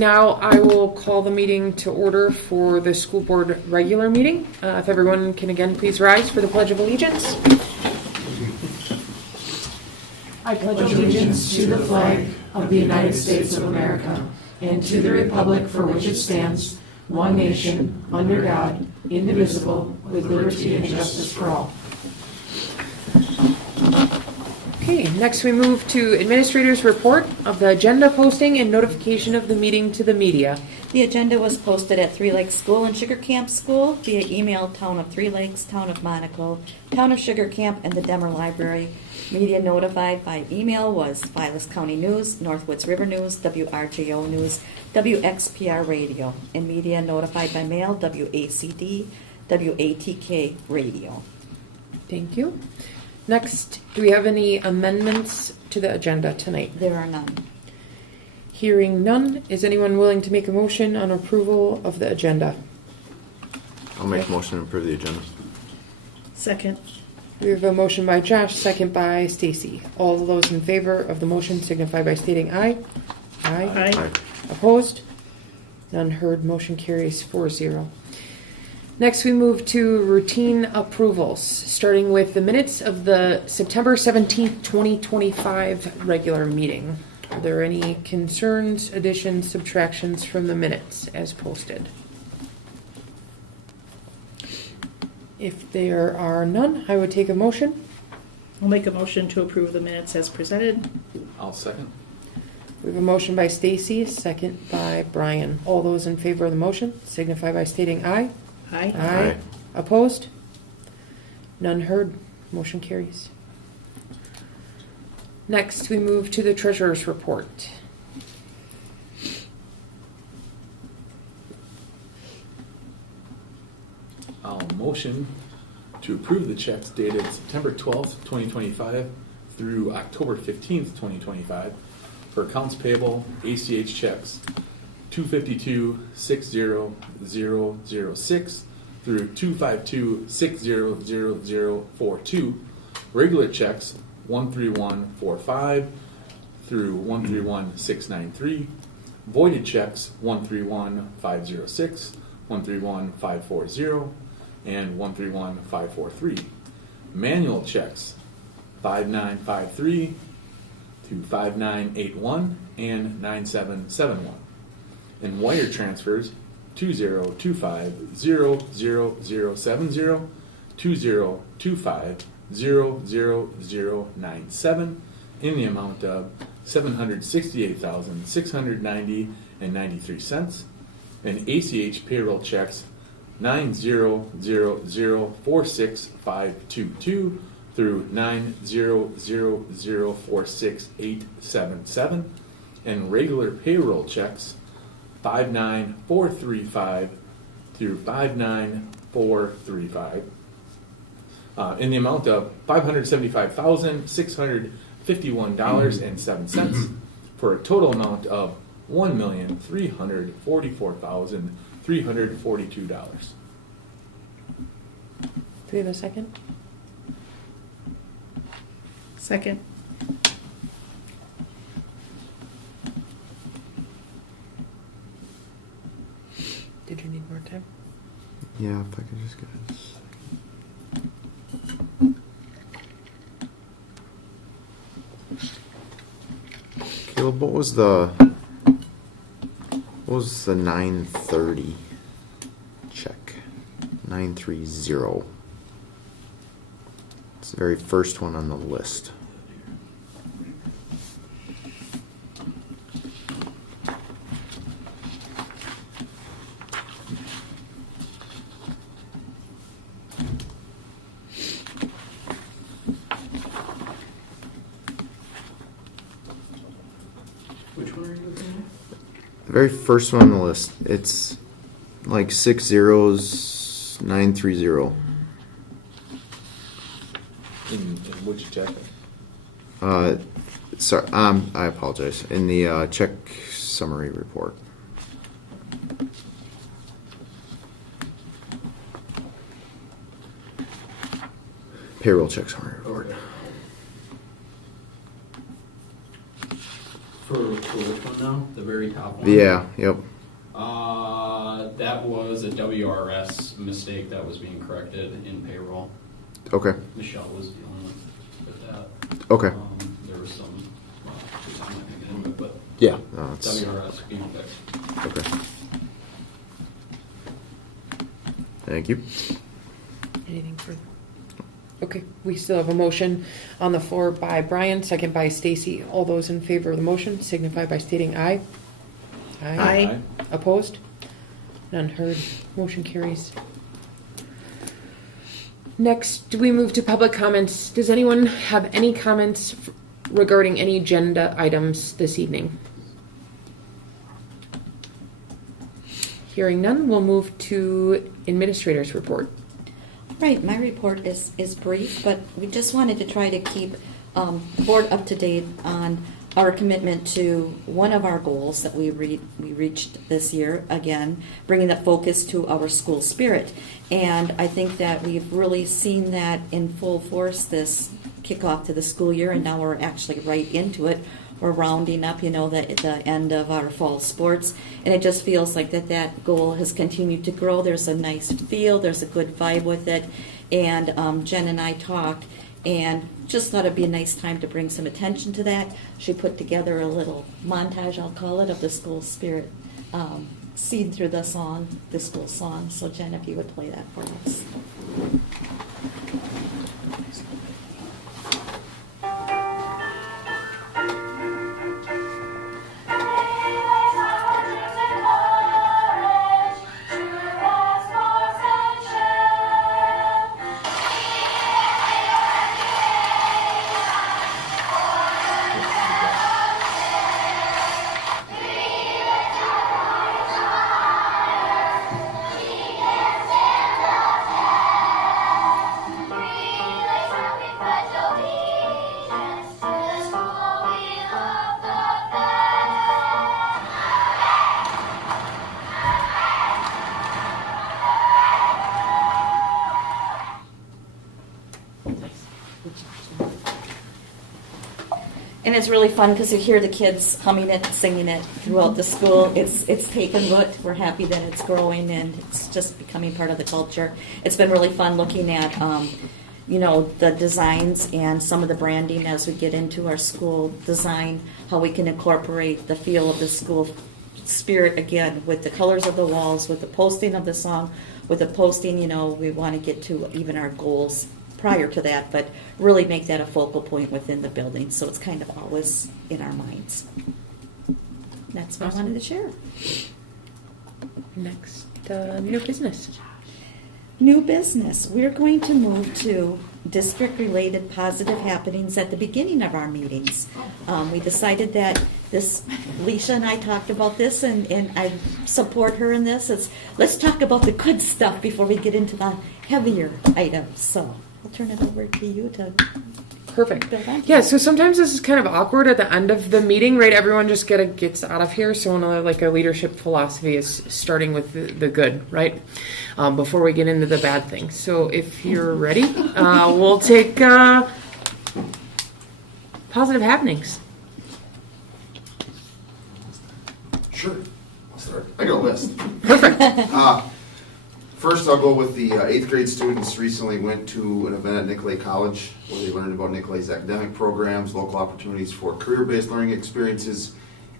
now I will call the meeting to order for the school board regular meeting. If everyone can again please rise for the Pledge of Allegiance. I pledge allegiance to the flag of the United States of America and to the republic for which it stands, one nation, under God, indivisible, with liberty and justice for all. Okay, next we move to administrator's report of the agenda posting and notification of the meeting to the media. The agenda was posted at Three Lakes School and Sugar Camp School via email, Town of Three Lakes, Town of Monaco, Town of Sugar Camp, and the Demer Library. Media notified by email was Vilas County News, Northwoods River News, WRJO News, WXPR Radio, and media notified by mail, WACD, WATK Radio. Thank you. Next, do we have any amendments to the agenda tonight? There are none. Hearing none, is anyone willing to make a motion on approval of the agenda? I'll make a motion to approve the agenda. Second. We have a motion by Josh, second by Stacy. All of those in favor of the motion signify by stating aye. Aye. Aye. Opposed? None heard. Motion carries 4-0. Next, we move to routine approvals, starting with the minutes of the September 17th, 2025 regular meeting. Are there any concerns, additions, subtractions from the minutes as posted? If there are none, I would take a motion. I'll make a motion to approve the minutes as presented. I'll second. We have a motion by Stacy, second by Brian. All those in favor of the motion signify by stating aye. Aye. Aye. Opposed? None heard. Motion carries. Next, we move to the treasurer's report. I'll motion to approve the checks dated September 12th, 2025 through October 15th, 2025 for accounts payable ACH checks 252-60006 through 252-6000042, regular checks 13145 through 131693, voided checks 131506, 131540, and 131543, manual checks 5953 to 5981 and 9771, and wire transfers 2025-00070, 2025-00097 in the amount of $768,690.93, and ACH payroll checks 900046522 through 900046877, and regular payroll checks 59435 through 59435 in the amount of $575,651.07 for a total amount of $1,344,342. Do we have a second? Second. Did you need more time? Yeah, if I could just get a second. Caleb, what was the 930 check? 930. It's the very first one on the list. Which one are you looking at? The very first one on the list. It's like 6 zeros, 930. In which check? Sorry, I apologize. In the check summary report. Payroll check summary report. For which one now? The very top one? Yeah, yep. That was a WRS mistake that was being corrected in payroll. Okay, Michelle was dealing with that. okay. There was some, she's not going to get into it, but Yeah. No, it's, WRS being fixed. okay. Thank you. Anything further? Okay, we still have a motion on the floor by Brian, second by Stacy. All those in favor of the motion signify by stating aye. Aye. Opposed? None heard. Motion carries. Next, we move to public comments. Does anyone have any comments regarding any agenda items this evening? Hearing none, we'll move to administrator's report. Right, my report is brief, but we just wanted to try to keep the board up to date on our commitment to one of our goals that we reached this year, again, bringing the focus to our school spirit. And I think that we've really seen that in full force this kickoff to the school year, and now we're actually right into it. We're rounding up, the end of our fall sports, and it just feels like that goal has continued to grow. There's a nice feel, there's a good vibe with it, and Jen and I talked, and just thought it'd be a nice time to bring some attention to that. She put together a little montage, I'll call it, of the school spirit, seen through the school song. So Jen, if you would play that for us. And it's really fun because you hear the kids humming it, singing it throughout the school. It's taken root. We're happy that it's growing and it's just becoming part of the culture. It's been really fun looking at, the designs and some of the branding as we get into our school design, how we can incorporate the feel of the school spirit again with the colors of the walls, with the posting of the song, with the posting, we want to get to even our goals prior to that, but really make that a focal point within the building, so it's kind of always in our minds. That's what I wanted to share. Next, new business. New business. We're going to move to district-related positive happenings at the beginning of our meetings. We decided that Leisha and I talked about this, and I support her in this. Let's talk about the good stuff before we get into the heavier items. So I'll turn it over to you to Perfect. build on. Yeah, so sometimes this is kind of awkward at the end of the meeting, right? Everyone just gets out of here. So one of a leadership philosophy is starting with the good, right? Before we get into the bad things. So if you're ready, we'll take positive happenings. Sure, I'll start. I got a list. Perfect. First, I'll go with the 8th grade students recently went to an event at Nicolay College where they learned about Nicolay's academic programs, local opportunities for career-based learning experiences,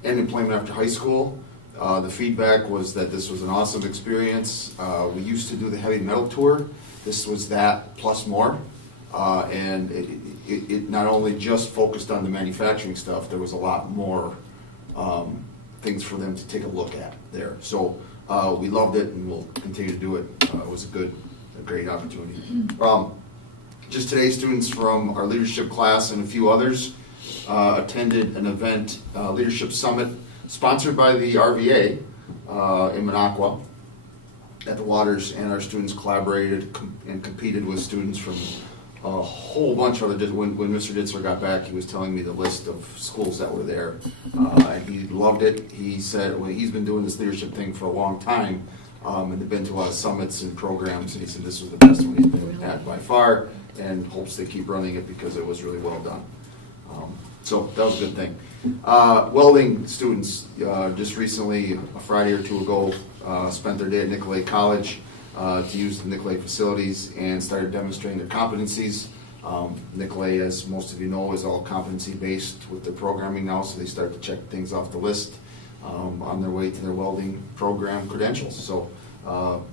and employment after high school. The feedback was that this was an awesome experience. We used to do the heavy metal tour. This was that plus more. And it not only just focused on the manufacturing stuff, there was a lot more things for them to take a look at there. So we loved it and we'll continue to do it. It was a great opportunity. Just today, students from our leadership class and a few others attended an event, Leadership Summit, sponsored by the RVA in Minocqua at the Waters, and our students collaborated and competed with students from a whole bunch of other. When Mr. Ditzler got back, he was telling me the list of schools that were there, and he loved it. He said, well, he's been doing this leadership thing for a long time, and they've been to a lot of summits and programs, and he said this was the best one he's been at by far, and hopes they keep running it because it was really well done. So that was a good thing. Welding students just recently, a Friday or two ago, spent their day at Nicolay College to use the Nicolay facilities and started demonstrating their competencies. Nicolay, as most of you know, is all competency-based with their programming now, so they start to check things off the list on their way to their welding program credentials. So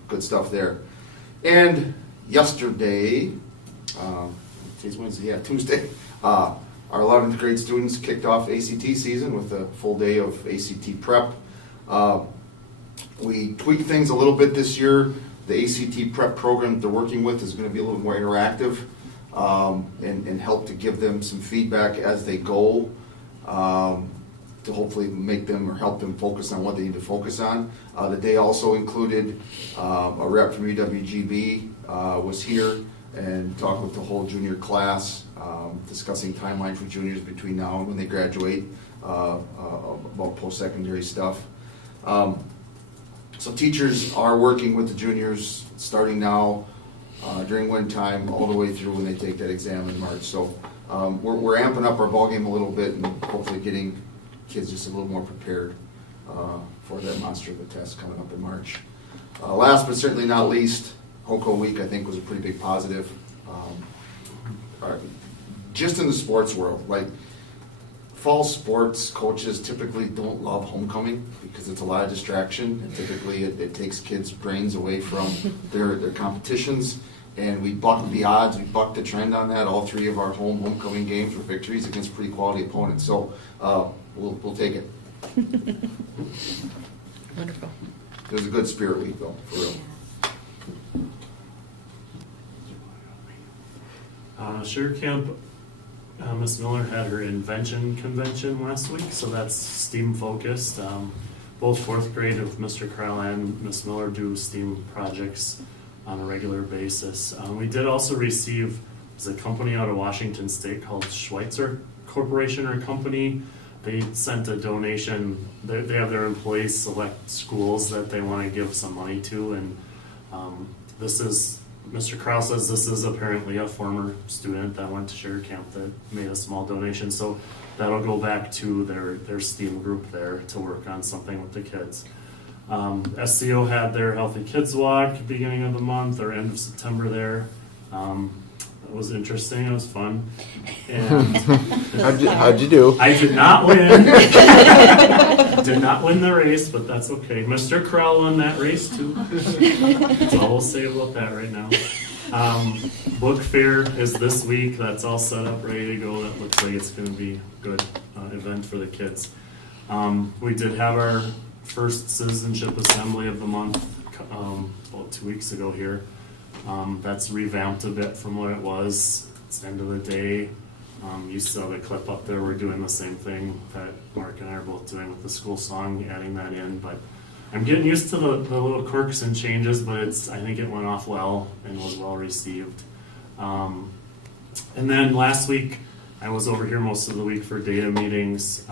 good stuff there. And yesterday, today's Wednesday, yeah, Tuesday, our 11th grade students kicked off ACT season with a full day of ACT prep. We tweaked things a little bit this year. The ACT prep program that they're working with is going to be a little more interactive and help to give them some feedback as they go to hopefully make them or help them focus on what they need to focus on. The day also included a rep from UWGB was here and talked with the whole junior class, discussing timeline for juniors between now and when they graduate, about post-secondary stuff. So teachers are working with the juniors starting now, during winter time, all the way through when they take that exam in March. So we're amping up our ballgame a little bit and hopefully getting kids just a little more prepared for that monster of a test coming up in March. Last but certainly not least, HOCO week I think was a pretty big positive. Just in the sports world, like fall sports coaches typically don't love homecoming because it's a lot of distraction and typically it takes kids' brains away from their competitions. And we bucked the odds, we bucked the trend on that. All three of our homecoming games were victories against pretty quality opponents. So we'll take it. Wonderful. It was a good spirit week though, for real. Sugar Camp, Miss Miller had her invention convention last week, so that's STEAM focused. Both fourth grade of Mr. Carl and Miss Miller do STEAM projects on a regular basis. We did also receive, there's a company out of Washington State called Schweitzer Corporation or Company. They sent a donation. They have their employees select schools that they want to give some money to, and this is, Mr. Krause says this is apparently a former student that went to Sugar Camp that made a small donation, so that'll go back to their STEAM group there to work on something with the kids. SCO had their Healthy Kids Walk beginning of the month or end of September there. It was interesting, it was fun. And How'd you do? I did not win. Did not win the race, but that's okay. Mr. Krell won that race too. That's all we'll say about that right now. Book fair is this week. That's all set up, ready to go. That looks like it's going to be a good event for the kids. We did have our first citizenship assembly of the month about 2 weeks ago here. That's revamped a bit from what it was. It's the end of the day. You saw the clip up there. We're doing the same thing that Mark and I are both doing with the school song, adding that in. But I'm getting used to the little quirks and changes, but I think it went off well and was well received. And then last week, I was over here most of the week for data meetings.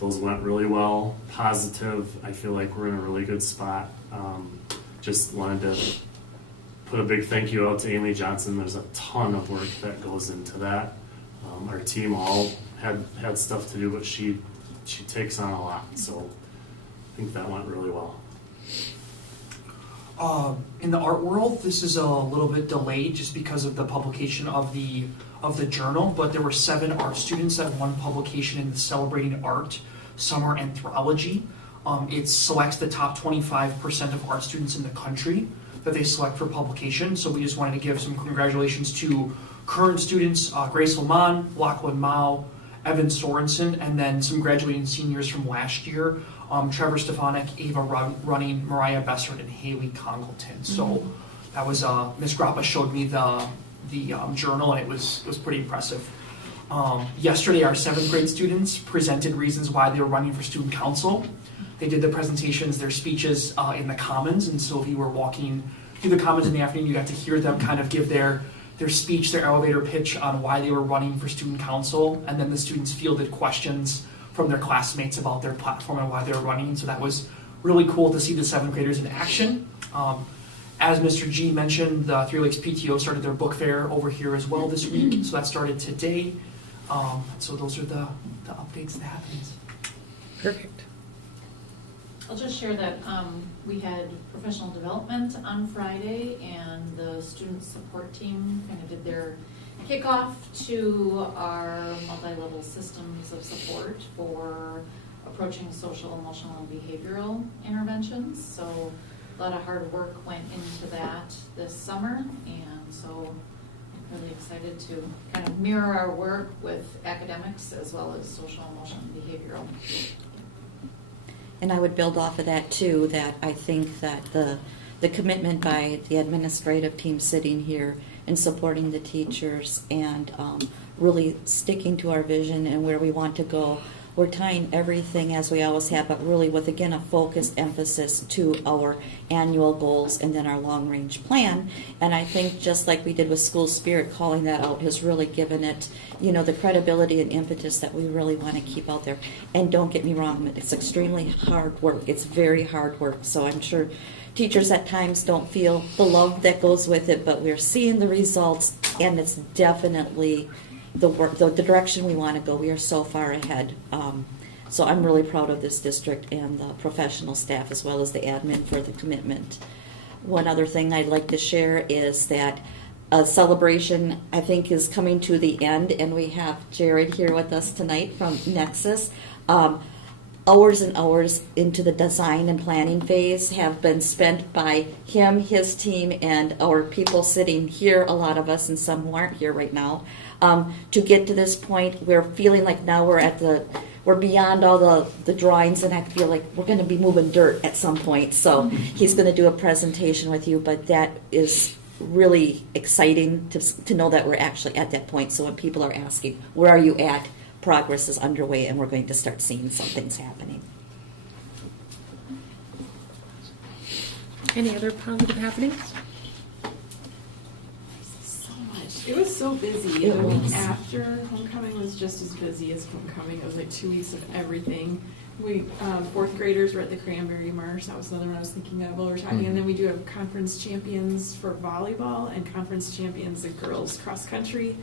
Those went really well, positive. I feel like we're in a really good spot. Just wanted to put a big thank you out to Amy Johnson. There's a ton of work that goes into that. Our team all had stuff to do, but she takes on a lot. So I think that went really well. In the art world, this is a little bit delayed just because of the publication of the journal, but there were 7 art students that won publication in the Celebrating Art Summer Anthology. It selects the top 25% of art students in the country that they select for publication. So we just wanted to give some congratulations to current students, Grace Lamont, Lachlan Mao, Evan Sorensen, and then some graduating seniors from last year, Trevor Stefanik, Ava Running, Mariah Bessert, and Haley Congleton. So that was, Ms. Grappa showed me the journal, and it was pretty impressive. Yesterday, our 7th grade students presented reasons why they were running for student council. They did the presentations, their speeches in the Commons, and so if you were walking through the Commons in the afternoon, you got to hear them kind of give their speech, their elevator pitch on why they were running for student council, and then the students fielded questions from their classmates about their platform and why they were running. So that was really cool to see the 7th graders in action. As Mr. G mentioned, the Three Lakes PTO started their book fair over here as well this week, so that started today. So those are the updates, the happenings. Perfect. I'll just share that we had professional development on Friday, and the student support team kind of did their kickoff to our multi-level systems of support for approaching social, emotional, and behavioral interventions. So a lot of hard work went into that this summer, and so I'm really excited to kind of mirror our work with academics as well as social, emotional, and behavioral. And I would build off of that too, that I think that the commitment by the administrative team sitting here and supporting the teachers and really sticking to our vision and where we want to go. We're tying everything as we always have, but really with, again, a focused emphasis to our annual goals and then our long-range plan. And I think just like we did with School Spirit, calling that out has really given it, the credibility and impetus that we really want to keep out there. And don't get me wrong, it's extremely hard work. It's very hard work. So I'm sure teachers at times don't feel the love that goes with it, but we're seeing the results, and it's definitely the work, the direction we want to go. We are so far ahead. So I'm really proud of this district and the professional staff as well as the admin for the commitment. One other thing I'd like to share is that a celebration, I think, is coming to the end, and we have Jared here with us tonight from Nexus. Hours and hours into the design and planning phase have been spent by him, his team, and our people sitting here, a lot of us, and some who aren't here right now, to get to this point. We're feeling like now we're beyond all the drawings, and I feel like we're going to be moving dirt at some point. So he's going to do a presentation with you, but that is really exciting to know that we're actually at that point. So when people are asking, where are you at? Progress is underway, and we're going to start seeing some things happening. Any other positive happenings? So much. It was so busy. It The was. week after homecoming was just as busy as homecoming. It was like 2 weeks of everything. We fourth graders were at the Cranberry Marsh. That was another one I was thinking of while we were talking. And then we do have conference champions for volleyball and conference champions in girls cross country.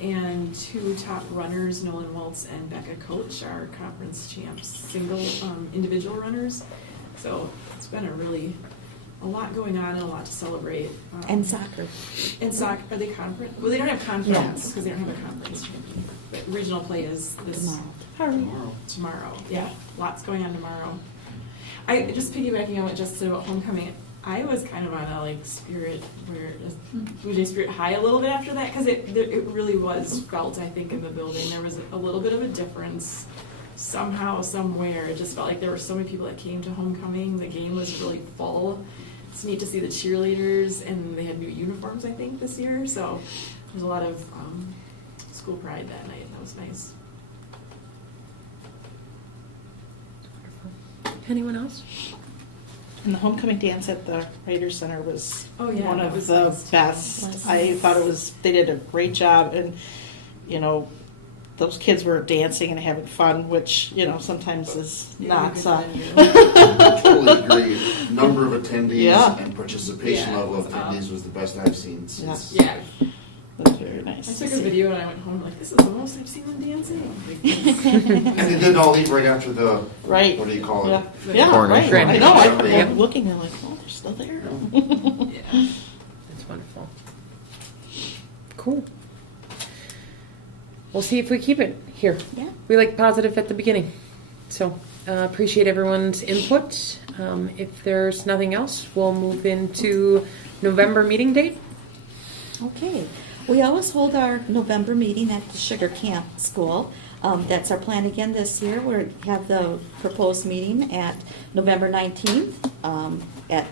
And two top runners, Nolan Waltz and Becca Coach, are conference champs, single individual runners. So it's been a lot going on and a lot to celebrate. And soccer. And soccer, are they conference? Well, they don't have conference because they don't have a conference champion. But regional play is this tomorrow. Yeah, lots going on tomorrow. I just piggybacking on what Jess said about homecoming. I was kind of on a spirit spirit high a little bit after that because it really was felt, I think, in the building. There was a little bit of a difference somehow, somewhere. It just felt like there were so many people that came to homecoming. The game was really full. It's neat to see the cheerleaders, and they had new uniforms, I think, this year. So there's a lot of school pride that night. That was nice. Anyone else? And the homecoming dance at the Raiders Center was one that of was the nice, too. best. I thought they did a great job, and those kids were dancing and having fun, which sometimes is not so. Totally agree. Number of attendees and participation level of attendees awesome. was the best I've seen since. Yeah. That was very nice. I took a video and I went home like, this is the most I've seen them dancing. And they didn't all leave right after the, Right. what do you call it? Yeah, Coronation. right. I know. Yep. I'm looking, I'm like, oh, they're still there. Yeah. That's wonderful. Cool. We'll see if we keep it here. Yeah. We like positive at the beginning. So appreciate everyone's input. If there's nothing else, we'll move into November meeting date. Okay. We always hold our November meeting at the Sugar Camp School. That's our plan again this year. We have the proposed meeting at November 19th at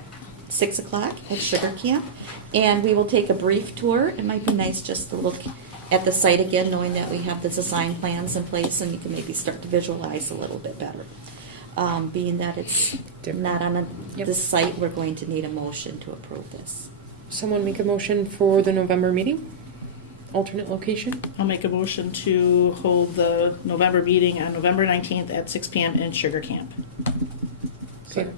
6 o'clock at Sugar Camp. And we will take a brief tour. It might be nice just to look at the site again, knowing that we have the design plans in place, and you can maybe start to visualize a little bit better. Being that it's not on this site, we're going to need a motion to approve this. Someone make a motion for the November meeting? Alternate location? I'll make a motion to hold the November meeting on November 19th at 6 p.m. in Sugar Camp. Okay.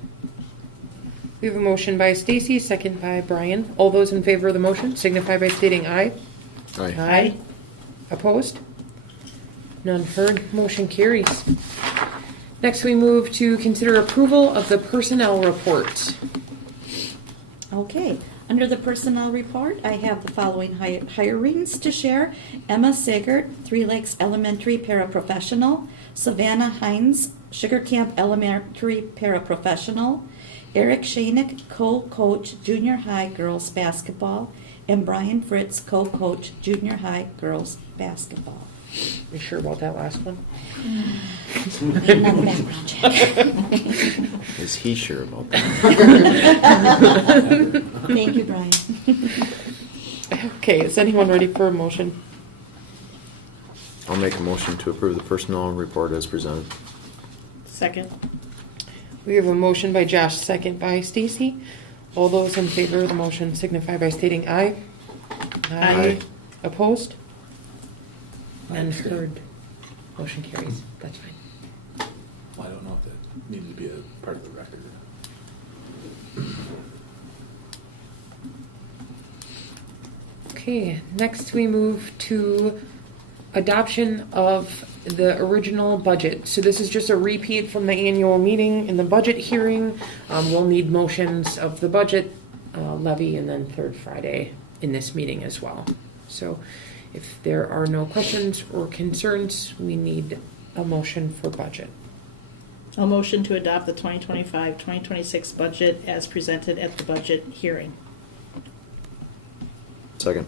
We have a motion by Stacy, second by Brian. All those in favor of the motion signify by stating aye. Aye. Aye. Opposed? None heard. Motion carries. Next, we move to consider approval of the personnel report. Okay, under the personnel report, I have the following hirings to share. Emma Sagert, Three Lakes Elementary Paraprofessional. Savannah Hines, Sugar Camp Elementary Paraprofessional. Eric Shanick, co-coach junior high girls basketball. And Brian Fritz, co-coach junior high girls basketball. You sure about that last one? Waiting on the background check. Is he sure about that? Thank you, Brian. Okay, is anyone ready for a motion? I'll make a motion to approve the personnel report as presented. Second. We have a motion by Josh, second by Stacy. All those in favor of the motion signify by stating aye. Aye. Opposed? None Abstain. heard. Motion carries. That's fine. Well, I don't know if that needed to be a part of the record. Okay, next we move to adoption of the original budget. So this is just a repeat from the annual meeting in the budget hearing. We'll need motions of the budget levy and then third Friday in this meeting as well. So if there are no questions or concerns, we need a motion for budget. A motion to adopt the 2025-2026 budget as presented at the budget hearing. Second.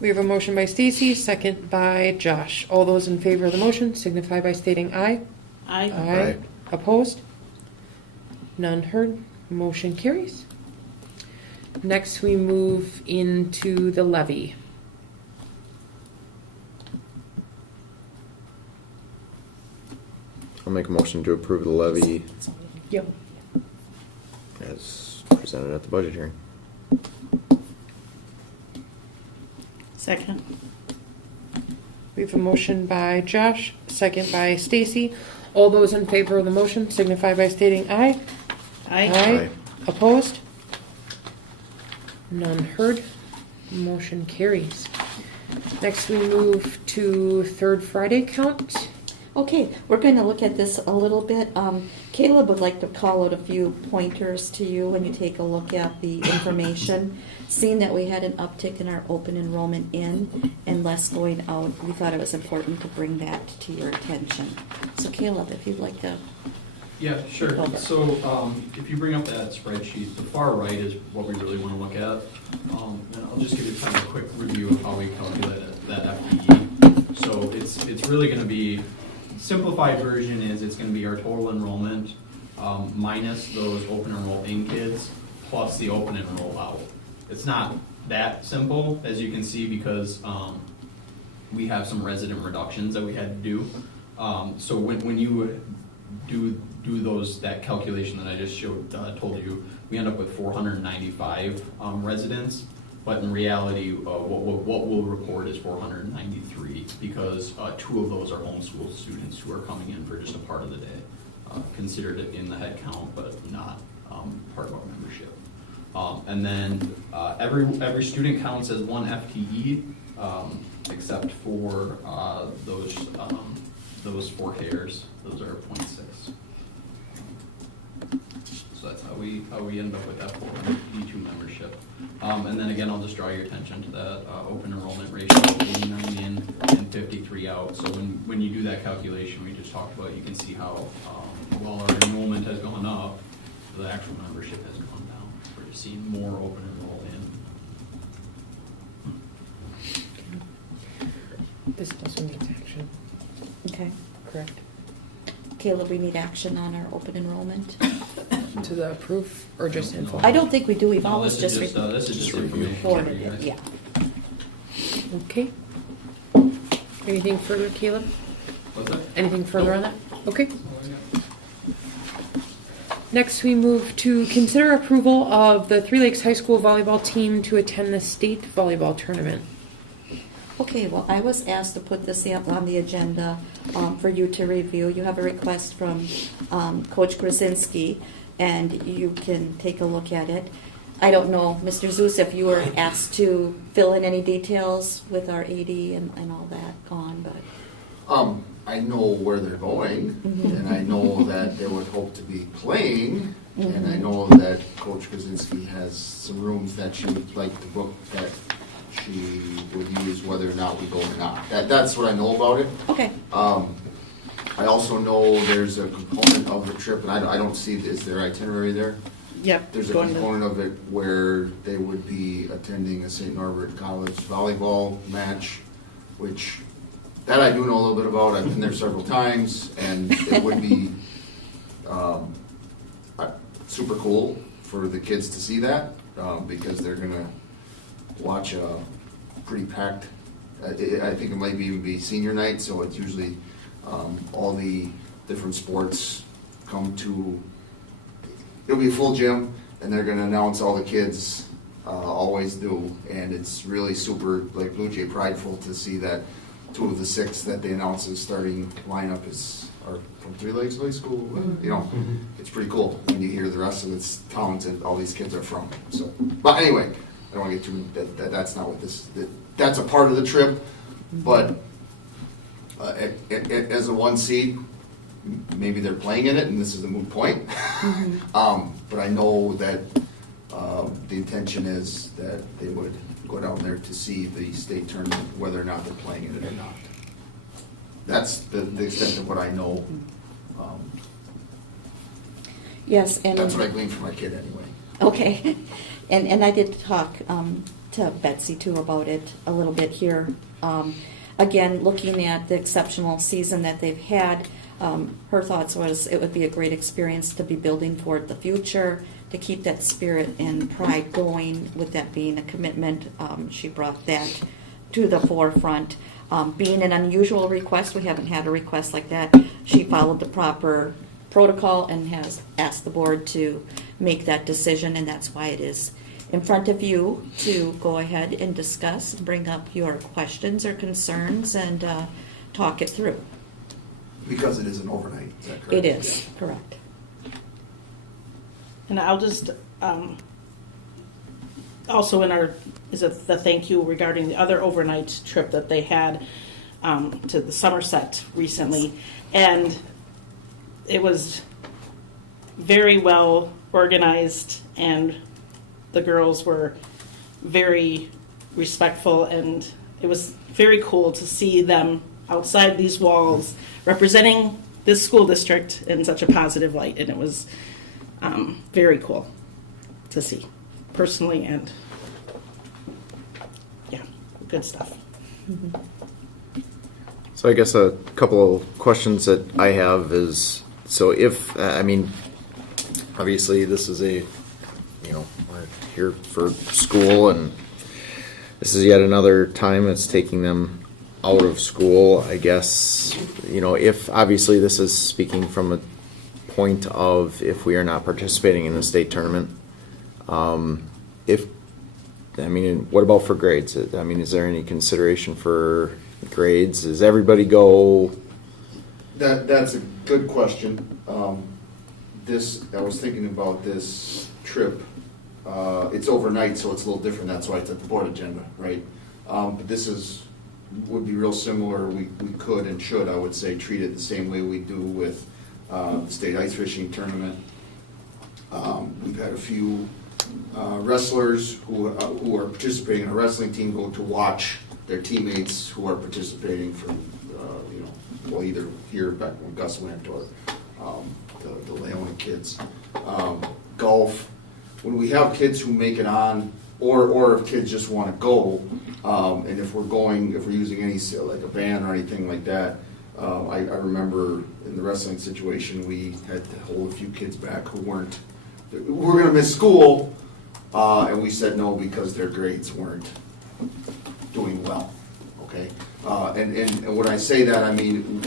We have a motion by Stacy, second by Josh. All those in favor of the motion signify by stating aye. Aye. Aye. Opposed? None heard. Motion carries. Next, we move into the levy. I'll make a motion to approve the levy Yep. as presented at the budget hearing. Second. We have a motion by Josh, second by Stacy. All those in favor of the motion signify by stating aye. Aye. Aye. Opposed? None heard. Motion carries. Next, we move to third Friday count. Okay, we're going to look at this a little bit. Caleb would like to call out a few pointers to you when you take a look at the information. Seeing that we had an uptick in our open enrollment in and less going out, we thought it was important to bring that to your attention. So Caleb, if you'd like to. Yeah, sure. So if you bring up that spreadsheet, the far right is what we really want to look at. And I'll just give you kind of a quick review of how we calculate that FTE. So it's really going to be, simplified version is it's going to be our total enrollment minus those open enroll in kids plus the open enroll out. It's not that simple, as you can see, because we have some resident reductions that we had to do. So when you do that calculation that I just told you, we end up with 495 residents, but in reality, what we'll report is 493 because 2 of those are homeschool students who are coming in for just a part of the day, considered in the head count, but not part of our membership. And then every student counts as 1 FTE, except for those 4 hairs. Those are 0.6. So that's how we end up with that 482 membership. And then again, I'll just draw your attention to that open enrollment ratio, 89 in and 53 out. So when you do that calculation we just talked about, you can see how while our enrollment has gone up, the actual membership has gone down. We're just seeing more open enroll in. This doesn't need action, Okay. correct? Caleb, we need action on our open enrollment. To the approve or just info? I don't think we do. We've No, always this just is just information. reported it. Yeah. Okay. Anything further, Caleb? What's that? Anything further on that? Okay. Next, we move to consider approval of the Three Lakes High School volleyball team to attend the state volleyball tournament. Okay, well, I was asked to put this up on the agenda for you to review. You have a request from Coach Krasinski, and you can take a look at it. I don't know, Mr. Zeus, if you were asked to fill in any details with our AD and all that on, but. I know where they're going, and I know that they would hope to be playing, and I know that Coach Krasinski has some rooms that she would like to book that she would use whether or not we go or not. That's what I know about it. Okay. I also know there's a component of the trip, and I don't see, is there itinerary there? Yep. There's a going to- component of it where they would be attending a St. Norbert College volleyball match, which, that I do know a little bit about. I've been there several times, and it would be super cool for the kids to see that, because they're gonna watch a pretty packed, I think it might even be senior night, so it's usually all the different sports come to, it'll be a full gym, and they're gonna announce all the kids, always do, and it's really super, like, Blue Jay prideful to see that 2 of the 6 that they announce as starting lineup are from Three Lakes High School. You know, it's pretty cool when you hear the rest of the towns that all these kids are from. So, but anyway, I don't want to get too, that's not what this, that's a part of the trip, but as a 1 seed, maybe they're playing in it, and this is a moot point. But I know that the intention is that they would go down there to see the state tournament, whether or not they're playing in it or not. That's the extent of what I know. Yes, and. That's what I gleaned from my kid anyway. Okay, and I did talk to Betsy too about it a little bit here. Again, looking at the exceptional season that they've had, her thoughts was it would be a great experience to be building toward the future, to keep that spirit and pride going, with that being a commitment. She brought that to the forefront. Being an unusual request, we haven't had a request like that. She followed the proper protocol and has asked the board to make that decision, and that's why it is in front of you to go ahead and discuss, bring up your questions or concerns, and talk it through. Because it is an overnight, is that correct? It is, correct. And I'll just, also in our, is it the thank you regarding the other overnight trip that they had to the Somerset recently. And it was very well organized, and the girls were very respectful, and it was very cool to see them outside these walls representing this school district in such a positive light, and it was very cool to see personally, and yeah, good stuff. So I guess a couple of questions that I have is, so if, I mean, obviously this is a, you know, we're here for school, and this is yet another time it's taking them out of school, I guess. You know, if, obviously this is speaking from a point of if we are not participating in the state tournament, if, I mean, what about for grades? I mean, is there any consideration for grades? Does everybody go? That's a good question. I was thinking about this trip. It's overnight, so it's a little different. That's why it's at the board agenda, right? But this would be real similar. We could and should, I would say, treat it the same way we do with the state ice fishing tournament. We've had a few wrestlers who are participating in a wrestling team go to watch their teammates who are participating from, well, either here back when Gus went or the Leone kids. Golf. When we have kids who make it on, or if kids just want to go, and if we're using any, like a van or anything like that, I remember in the wrestling situation, we had to hold a few kids back who we're going to miss school, and we said no because their grades weren't doing well, okay? And when I say that, I mean,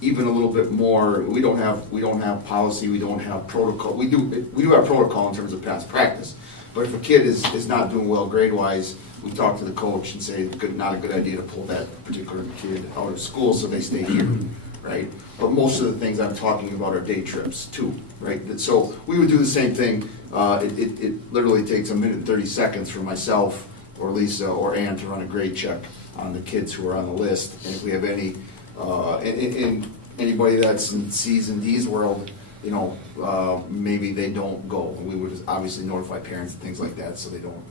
even a little bit more, we don't have policy, we don't have protocol. We do have protocol in terms of past practice, but if a kid is not doing well grade-wise, we talk to the coach and say, not a good idea to pull that particular kid out of school so they stay here, right? But most of the things I'm talking about are day trips too, right? So we would do the same thing. It literally takes 1 minute and 30 seconds for myself or Lisa or Ann to run a grade check on the kids who are on the list. And if we have any And anybody that's in C's and D's world, you know, maybe they don't go. We would obviously notify parents and things like that, so they don't,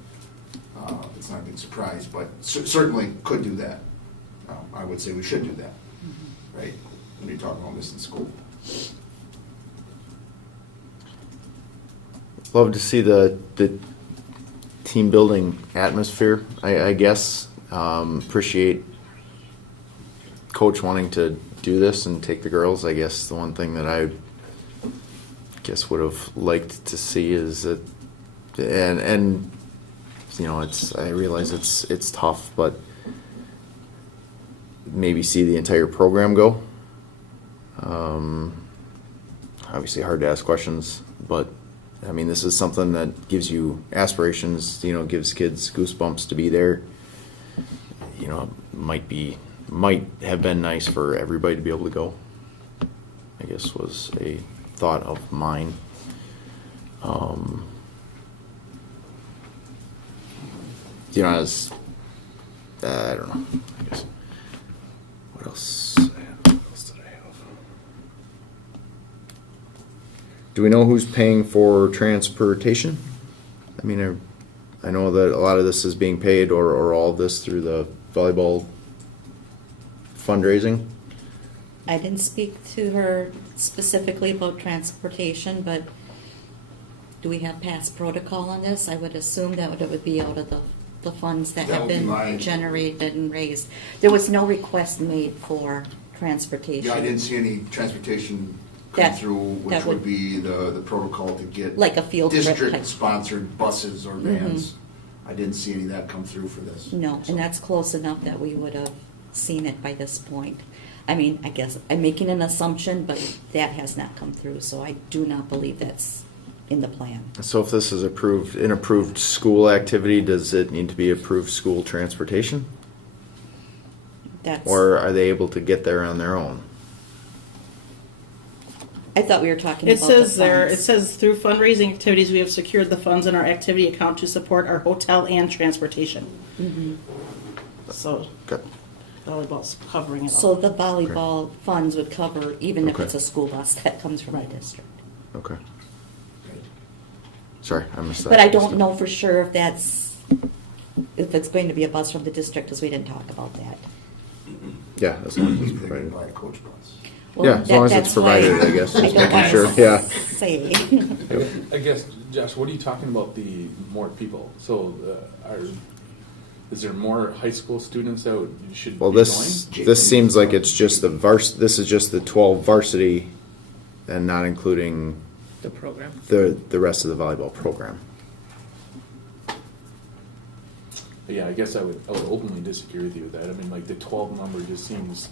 it's not a big surprise, but certainly could do that. I would say we should do that, right? When you're talking about missing school. Love to see the team building atmosphere, I guess. Appreciate coach wanting to do this and take the girls. I guess the one thing that I guess would have liked to see is that, and you know, I realize it's tough, but maybe see the entire program go. Obviously hard to ask questions, but I mean, this is something that gives you aspirations, you know, gives kids goosebumps to be there. You know, might have been nice for everybody to be able to go, I guess was a thought of mine. You know, as I don't know, I guess. What else did I have? Do we know who's paying for transportation? I mean, I know that a lot of this is being paid, or all of this through the volleyball fundraising. I didn't speak to her specifically about transportation, but do we have past protocol on this? I would assume that it would be out of the funds that That have would be been mine. generated and raised. There was no request made for transportation. Yeah, I didn't see any transportation come That- through, which that would would- be the protocol to get Like a field trip type. district-sponsored buses or vans. I didn't see any of that come through for this. No, So- and that's close enough that we would have seen it by this point. I mean, I guess I'm making an assumption, but that has not come through, so I do not believe that's in the plan. So if this is an approved school activity, does it need to be approved school transportation? That's, Or are they able to get there on their own? I thought we were talking It about the says there, it funds. says through fundraising activities, we have secured the funds in our activity account to support our hotel and transportation. So Okay. volleyball's covering it So all. the volleyball funds would cover even if Okay. it's a school bus that comes from our district. Okay. Sorry, I missed that. But I don't know for sure if it's going to be a bus from the district, because we didn't talk about that. Yeah, as long as it's Maybe they can provided. buy a coach bus. Well, Yeah, as long as it's that's why provided, I guess, just don't making wanna sure, yeah. Say. I guess, Josh, what are you talking about the more people? So, is there more high school students that should Well, be this going? seems like it's just this is just the 12 varsity and not including The program. the rest of the volleyball program. Yeah, I guess I would openly disagree with you with that. I mean, like, the 12 number just seems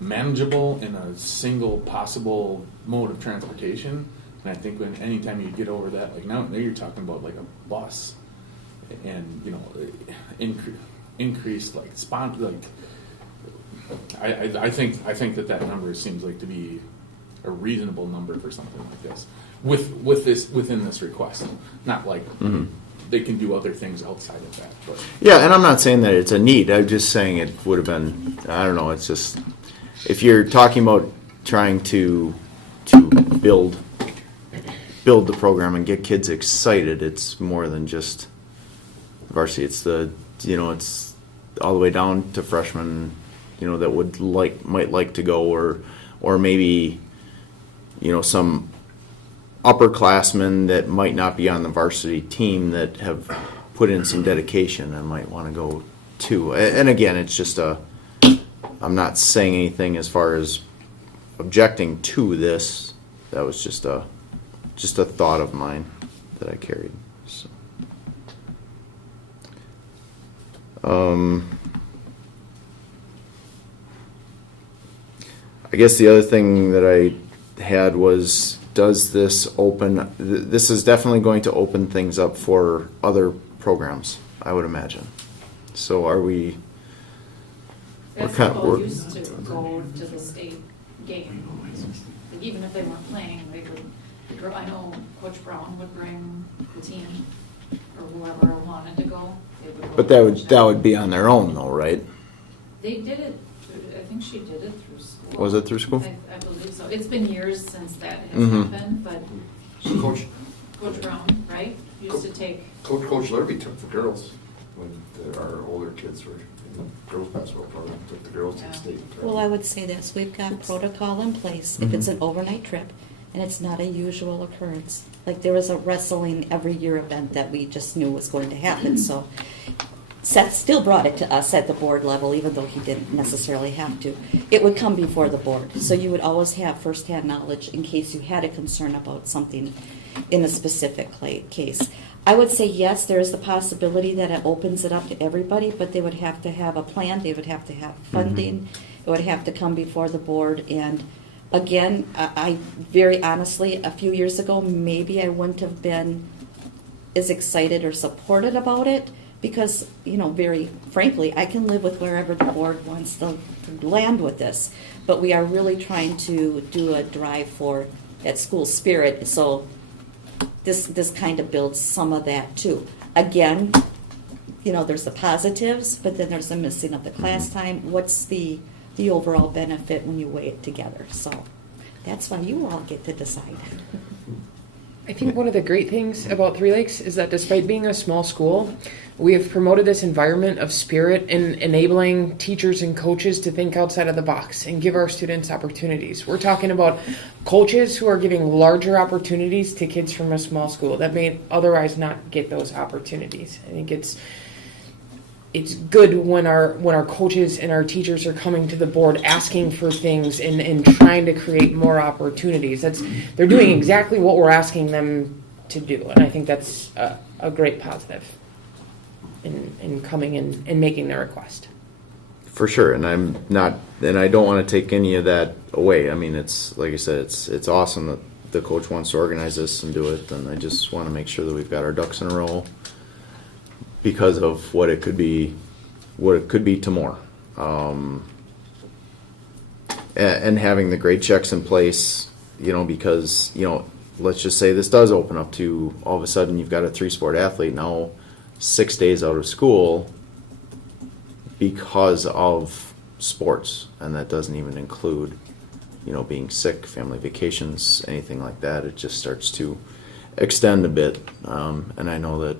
manageable in a single possible mode of transportation. And I think anytime you get over that, like now you're talking about like a bus and, you know, increased like I think that number seems like to be a reasonable number for something like this within this request. Not like they can do other things outside of that. But Yeah, and I'm not saying that it's a need. I'm just saying it would have been. I don't know. It's just if you're talking about trying to build the program and get kids excited, it's more than just varsity. It's it's all the way down to freshmen, that might like to go, or maybe, some upperclassmen that might not be on the varsity team that have put in some dedication and might want to go too. And again, it's just I'm not saying anything as far as objecting to this. That was just a thought of mine that I carried. So. I guess the other thing that I had was, does this open? This is definitely going to open things up for other programs, I would imagine. So are we? Basketball used to go to the state game. Like, even if they weren't playing, they would, I know Coach Brown would bring the team, or whoever wanted to go. They would go But and watch that would be on their own though, right? They did it, I think think she did it through school. Was it through school? I believe so. It's been years since that has Mhm. happened, but Coach, Coach Brown, right, used to take, Coach Lurby took the girls when our older kids were in the girls basketball program, took the girls to the Yeah. state. Well, I would say this, we've got protocol in place if it's an overnight trip and it's not a usual occurrence. Like there was a wrestling every year event that we just knew was going to happen, so Seth still brought it to us at the board level, even though he didn't necessarily have to. It would come before the board, so you would always have firsthand knowledge in case you had a concern about something in a specific case. I would say yes, there is the possibility that it opens it up to everybody, but they would have to have a plan, they would have to have funding, it would have to come before the board, and again, I very honestly, a few years ago, maybe I wouldn't have been as excited or supported about it, because, you know, very frankly, I can live with wherever the board wants to land with this, but we are really trying to do a drive for that school spirit, so this kind of builds some of that too. Again, you know, there's the positives, but then there's the missing of the class time. What's the overall benefit when you weigh it together? So that's why you all get to decide. I think one of the great things about Three Lakes is that despite being a small school, we have promoted this environment of spirit and enabling teachers and coaches to think outside of the box and give our students opportunities. We're talking about coaches who are giving larger opportunities to kids from a small school that may otherwise not get those opportunities. I think it's good when our coaches and our teachers are coming to the board asking for things and trying to create more opportunities. They're doing exactly what we're asking them to do, and I think that's a great positive in coming in and making their request. For sure, and I don't want to take any of that away. I mean, it's like I said, it's awesome that the coach wants to organize this and do it, and I just want to make sure that we've got our ducks in a row because of what it could be to more, and having the grade checks in place, you know, because, you know, let's just say this does open up to all of a sudden you've got a 3-sport athlete now 6 days out of school because of sports, and that doesn't even include, you know, being sick, family vacations, anything like that. It just starts to extend a bit, and I know that,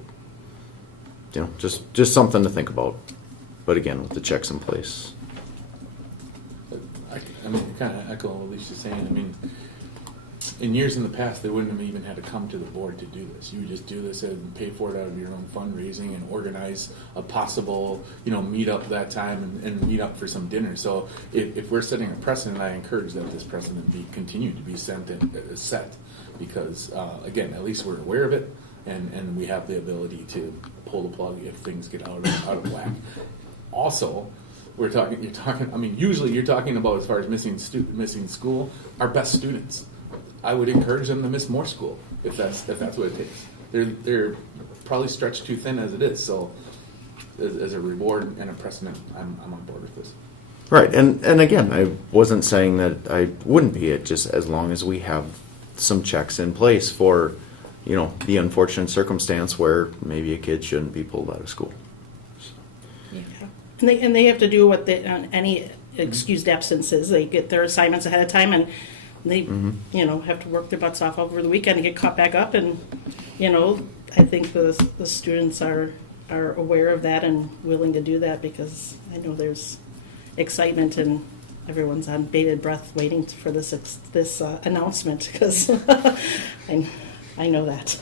you know, just something to think about. But again, with the checks in place. I mean, kind of echo what Alicia's saying. I mean, in years in the past, they wouldn't have even had to come to the board to do this. You would just do this and pay for it out of your own fundraising and organize a possible, you know, meet up that time and meet up for some dinner. So if we're setting a precedent, I encourage that this precedent be continued to be set because, again, at least we're aware of it and we have the ability to pull the plug if things get out of whack. Also, you're talking. I mean, usually you're talking about, as far as missing school, our best students. I would encourage them to miss more school if that's what it takes. They're probably stretched too thin as it is. So, as a reward and a precedent, I'm on board with this. Right, and again, I wasn't saying that I wouldn't be. It just as long as we have some checks in place for, you know, the unfortunate circumstance where maybe a kid shouldn't be pulled out of school. And they have to do what any excused absences. They get their assignments ahead of time, and they, you know, have to work their butts off over the weekend to get caught back up. And, you know, I think the students are aware of that and willing to do that because I know there's excitement and everyone's on bated breath waiting for this announcement because I know that.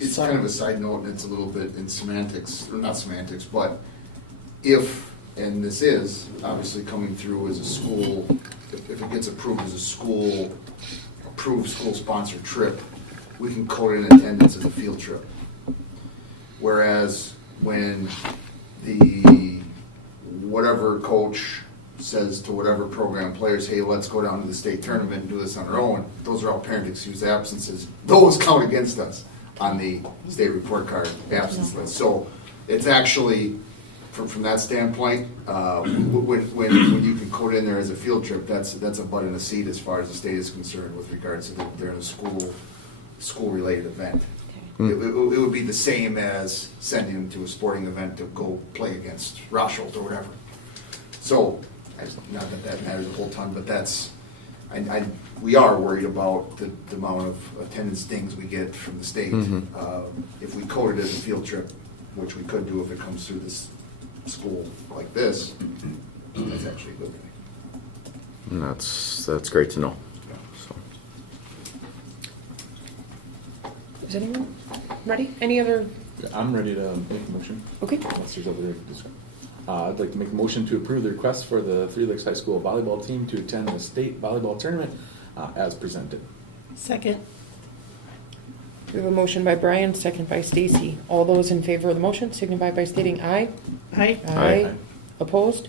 It's kind of a side note, and it's a little bit in semantics, or not semantics, but if, and this is obviously coming through as a school, if it gets approved as a approved school-sponsored trip, we can code in attendance as a field trip. Whereas when the whatever coach says to whatever program players, hey, let's go down to the state tournament and do this on our own, those are all parent excused absences. Those count against us on the state report card absence list. So it's actually, from that standpoint, when you can code in there as a field trip, that's a butt in a seat as far as the state is concerned with regards to they're in a school-related event. It would be the same as sending them to a sporting event to go play against Rosholt or whatever. So not that that matters a whole ton, but we are worried about the amount of attendance dings we get from the state. If we code it as a field trip, which we could do if it comes through this school like this, that's actually a good thing. And that's great to know. So. Is anyone ready? Any other? I'm ready to make a motion. Okay. Unless there's other discussion. I'd like to make a motion to approve the request for the Three Lakes High School volleyball team to attend the state volleyball tournament as presented. Second. We have a motion by Brian, second by Stacy. All those in favor of the motion signify by stating aye. Aye. Aye. Opposed?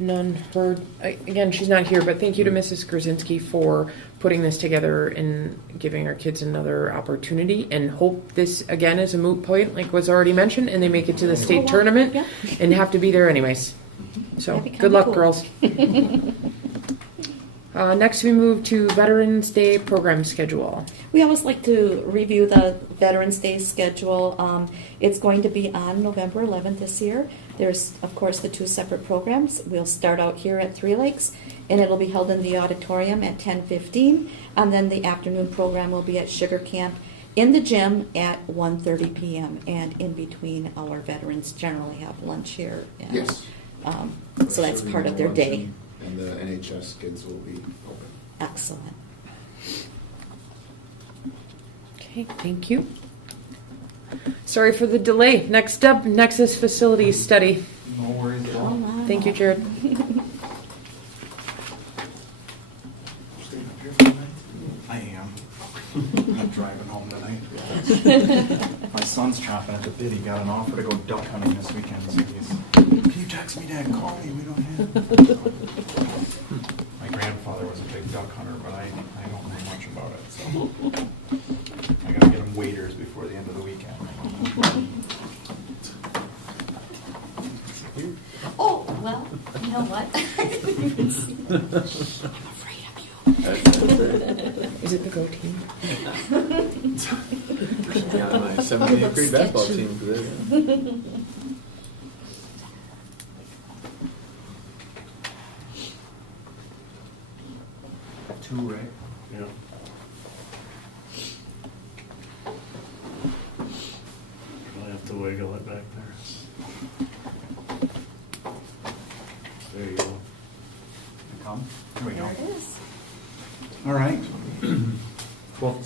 None heard. Again, she's not here, but thank you to Mrs. Krasinski for putting this together and giving our kids another opportunity, and hope this again is a moot point like was already mentioned and they make it to the state tournament Yeah. and have to be there anyways. So That'd be good kinda luck, cool. girls. Next we move to Veterans Day program schedule. We always like to review the Veterans Day schedule. It's going to be on November 11th this year. There's, of course, the two separate programs. We'll start out here at Three Lakes, and it'll be held in the auditorium at 10:15. And then the afternoon program will be at Sugar Camp in the gym at 1:30 p.m. And in between, our veterans generally have lunch here. And, Yes. So that's part of their day. And the NHS kids will be open. Excellent. Okay, thank you. Sorry for the delay. Next up, Nexus Facilities Study. No worries at all. Thank you, Jared. I am. I'm driving home tonight. My son's chomping at the bit. He got an offer to go duck hunting this weekend. So he's, can you text me, Dad? Call me. We don't have. My grandfather was a big duck hunter, but I don't know much about it. So I gotta get him waders before the end of the weekend. Oh, well, you know what? Is it the Go team? Yeah, my 7th and 8th grade basketball team for this. Two, right? Yeah. I'll have to wiggle it back there. There you go. Come. Here we go. There it is. All right. Well,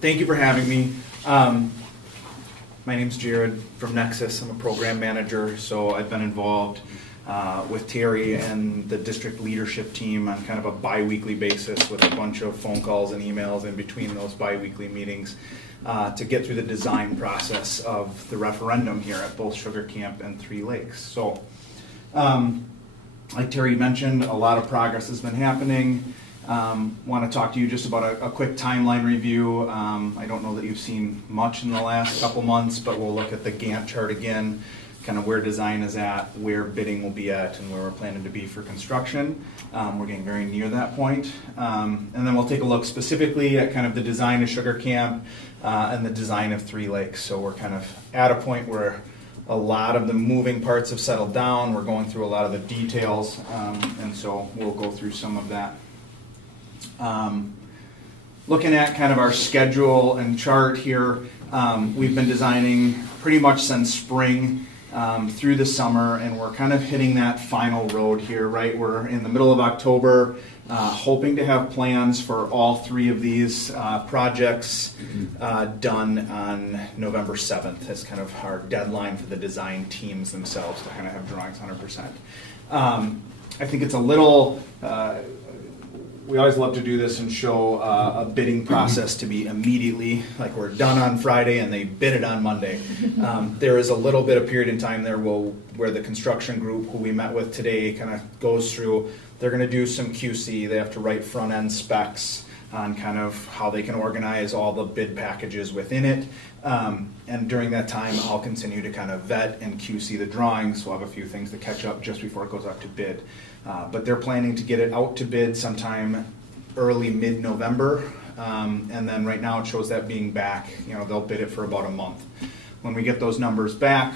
thank you for having me. My name's Jared from Nexus. I'm a program manager, so I've been involved with Terry and the district leadership team on kind of a bi-weekly basis with a bunch of phone calls and emails in between those bi-weekly meetings to get through the design process of the referendum here at both Sugar Camp and Three Lakes. So, like Terry mentioned, a lot of progress has been happening. Want to talk to you just about a quick timeline review. I don't know that you've seen much in the last couple months, but we'll look at the Gantt chart again, kind of where design is at, where bidding will be at, and where we're planning to be for construction. We're getting very near that point. And then we'll take a look specifically at kind of the design of Sugar Camp and the design of Three Lakes. So we're kind of at a point where a lot of the moving parts have settled down. We're going through a lot of the details, and so we'll go through some of that. Looking at kind of our schedule and chart here, we've been designing pretty much since spring through the summer, and we're kind of hitting that final road here, right? We're in the middle of October, hoping to have plans for all three of these projects done on November 7th as kind of our deadline for the design teams themselves to kind of have drawings 100%. I think it's a little... we always love to do this and show a bidding process to be immediately, like we're done on Friday and they bid it on Monday. There is a little bit of period in time there where the construction group who we met with today kind of goes through, they're going to do some QC, they have to write front end specs on kind of how they can organize all the bid packages within it. And during that time, I'll continue to kind of vet and QC the drawings. We'll have a few things to catch up just before it goes out to bid. But they're planning to get it out to bid sometime early mid-November. And then right now it shows that being back, they'll bid it for about a month. When we get those numbers back,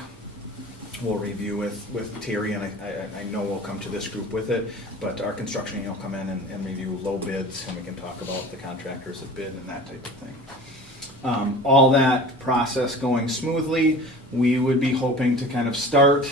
we'll review with Terry, and I know we'll come to this group with it, but our construction will come in and review low bids, and we can talk about the contractors that bid and that type of thing. All that process going smoothly, we would be hoping to kind of start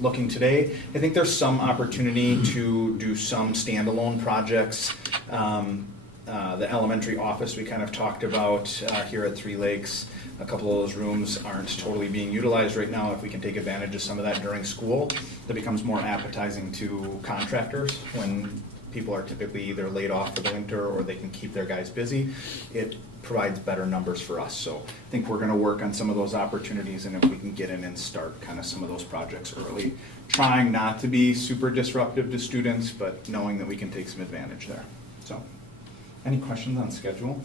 looking today. I think there's some opportunity to do some standalone projects. The elementary office we kind of talked about here at Three Lakes. A couple of those rooms aren't totally being utilized right now. If we can take advantage of some of that during school, that becomes more appetizing to contractors when people are typically either laid off for the winter or they can keep their guys busy. It provides better numbers for us. So I think we're going to work on some of those opportunities, and if we can get in and start kind of some of those projects early, trying not to be super disruptive to students, but knowing that we can take some advantage there. So, any questions on schedule?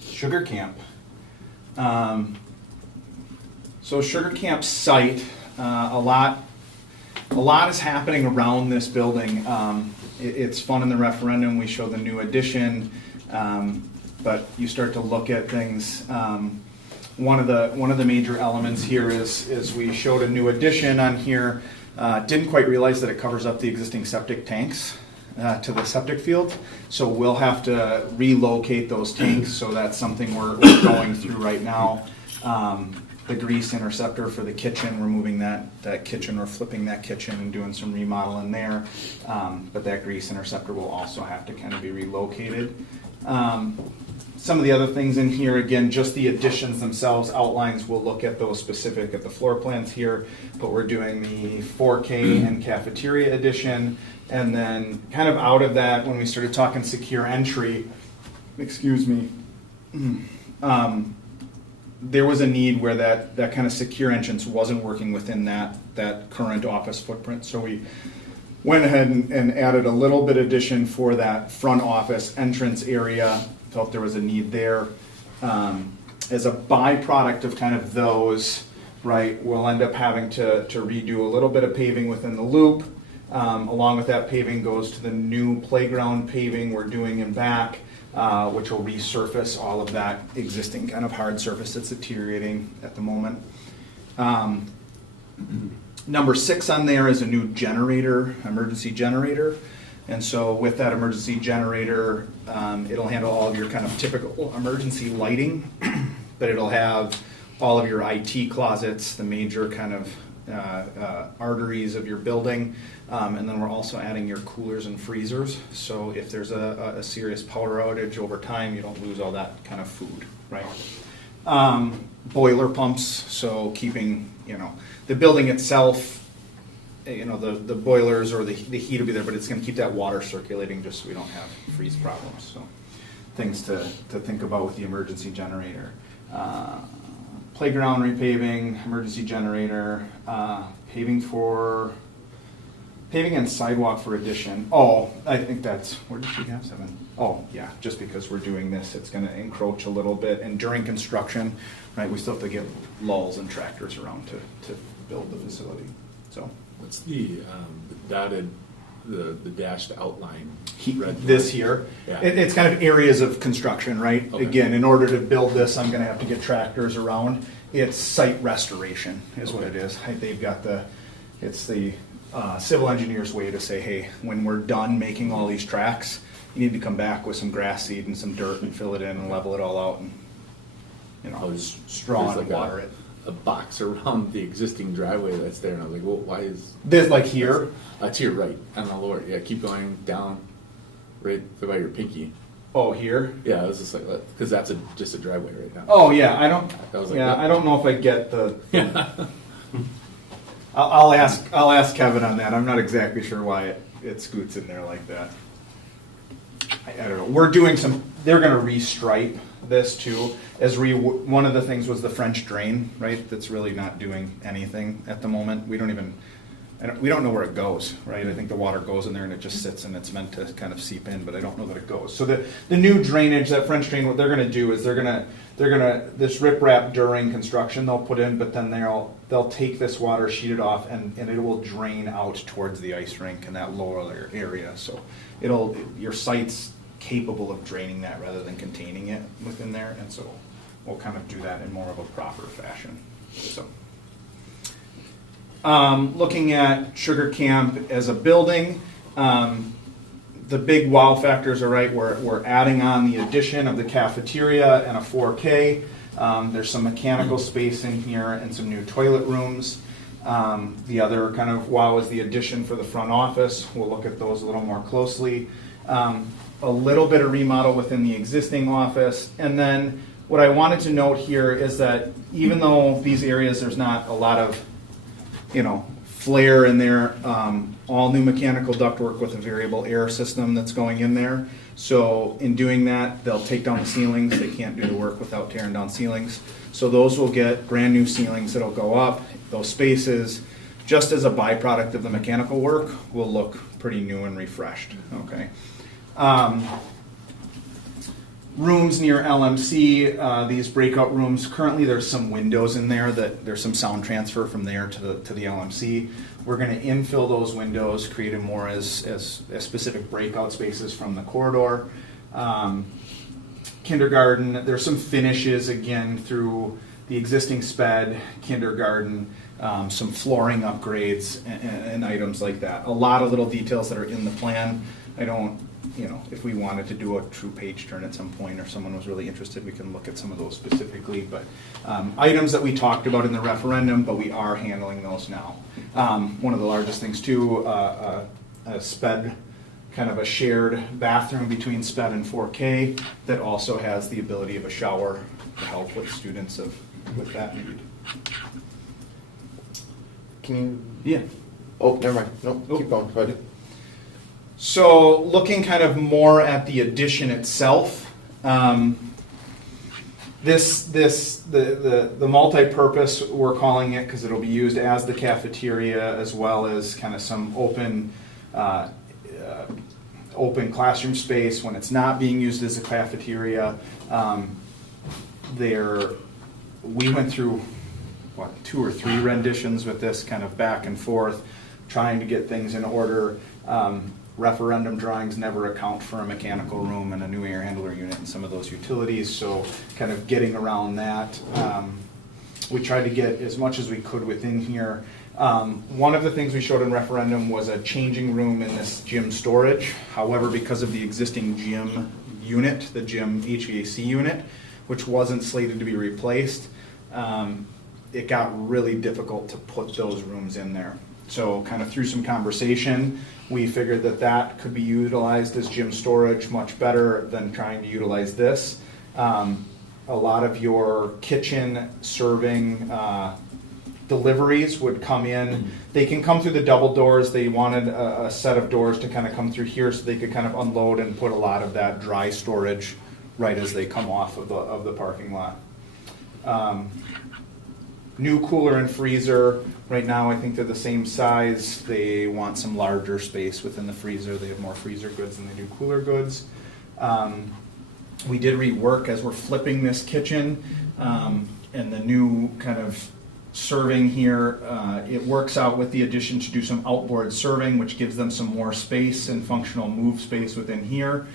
Sugar Camp. So Sugar Camp site, a lot is happening around this building. It's fun in the referendum. We show the new addition, but you start to look at things. One of the major elements here is we showed a new addition on here. Didn't quite realize that it covers up the existing septic tanks to the septic field. So we'll have to relocate those tanks. So that's something we're going through right now. The grease interceptor for the kitchen, we're moving that kitchen, we're flipping that kitchen and doing some remodeling there. But that grease interceptor will also have to kind of be relocated. Some of the other things in here, again, just the additions themselves, outlines, we'll look at those specific at the floor plans here, but we're doing the 4K and cafeteria addition. And then kind of out of that, when we started talking secure entry, there was a need where that kind of secure entrance wasn't working within that current office footprint. So we went ahead and added a little bit addition for that front office entrance area. Felt there was a need there. As a byproduct of kind of those, right, we'll end up having to redo a little bit of paving within the loop. Along with that paving goes to the new playground paving we're doing in back, which will resurface all of that existing kind of hard surface that's deteriorating at the moment. Number 6 on there is a new generator, emergency generator. And so with that emergency generator, it'll handle all of your kind of typical emergency lighting, but it'll have all of your IT closets, the major kind of arteries of your building. And then we're also adding your coolers and freezers. So if there's a serious power outage over time, you don't lose all that kind of food, right? Boiler pumps, so keeping, the building itself, the boilers or the heat will be there, but it's going to keep that water circulating just so we don't have freeze problems. So things to think about with the emergency generator. Playground repaving, emergency generator, paving and sidewalk for addition. Oh, I think that's, where did we have 7? Oh, yeah, just because we're doing this, it's going to encroach a little bit. And during construction, right, we still have to get lulls and tractors around to build the facility. So What's the dotted, the dashed outline? This here, Yeah. it's kind of areas of construction, right? Okay. Again, in order to build this, I'm going to have to get tractors around. It's site restoration is what it is. They've got it's the civil engineer's way to say, hey, when we're done making all these tracks, you need to come back with some grass seed and some dirt and fill it in and level it all out and straw and water it. A box around the existing driveway that's there, and I was like, well, why is This like here? to your right on the lower? Yeah, keep going down, right by your pinky. Oh, here? Yeah, I was just like, because that's just a driveway right now. Oh yeah, I don't. I was like, yeah, what? I don't know if I get the. I'll ask Kevin on that. I'm not exactly sure why it scoots in there like that. I don't know. We're doing they're going to restripe this too. One of the things was the French drain, right? That's really not doing anything at the moment. We don't know where it goes, right? I think the water goes in there and it just sits and it's meant to kind of seep in, but I don't know that it goes. So the new drainage, that French drain, what they're going to do is they're going to this riprap during construction they'll put in, but then they'll take this water, sheet it off, and it will drain out towards the ice rink in that lower area. So your site's capable of draining that rather than containing it within there, and so we'll kind of do that in more of a proper fashion. So, looking at Sugar Camp as a building, the big wow factors are right. We're adding on the addition of the cafeteria and a 4K. There's some mechanical space in here and some new toilet rooms. The other kind of wow is the addition for the front office. We'll look at those a little more closely. A little bit of remodel within the existing office. And then what I wanted to note here is that even though these areas, there's not a lot of, flair in there, all new mechanical ductwork with a variable air system that's going in there. So in doing that, they'll take down the ceilings. They can't do the work without tearing down ceilings. So those will get brand new ceilings that'll go up. Those spaces, just as a byproduct of the mechanical work, will look pretty new and refreshed. Okay. Rooms near LMC, these breakout rooms, currently there's some windows in there that there's some sound transfer from there to the LMC. We're going to infill those windows, create them more as specific breakout spaces from the corridor. Kindergarten, there's some finishes again through the existing SPED, kindergarten, some flooring upgrades and items like that. A lot of little details that are in the plan. I don't, if we wanted to do a true page turn at some point or someone was really interested, we can look at some of those specifically. But items that we talked about in the referendum, but we are handling those now. One of the largest things too, a SPED, kind of a shared bathroom between SPED and 4K that also has the ability of a shower to help with students with that need. Can you? Yeah. Oh, never mind. No, keep going. Go ahead. So looking kind of more at the addition itself, the multi-purpose, we're calling it because it'll be used as the cafeteria as well as kind of some open classroom space when it's not being used as a cafeteria. We went through 2 or 3 renditions with this kind of back and forth, trying to get things in order. Referendum drawings never account for a mechanical room and a new air handler unit and some of those utilities, so kind of getting around that. We tried to get as much as we could within here. One of the things we showed in referendum was a changing room in this gym storage. However, because of the existing gym unit, the gym HVAC unit, which wasn't slated to be replaced, it got really difficult to put those rooms in there. So kind of through some conversation, we figured that could be utilized as gym storage much better than trying to utilize this. A lot of your kitchen serving deliveries would come in. They can come through the double doors. They wanted a set of doors to kind of come through here so they could kind of unload and put a lot of that dry storage right as they come off of the parking lot. New cooler and freezer. Right now I think they're the same size. They want some larger space within the freezer. They have more freezer goods than they do cooler goods. We did rework as we're flipping this kitchen and the new kind of serving here. It works out with the addition to do some outboard serving, which gives them some more space and functional move space within here.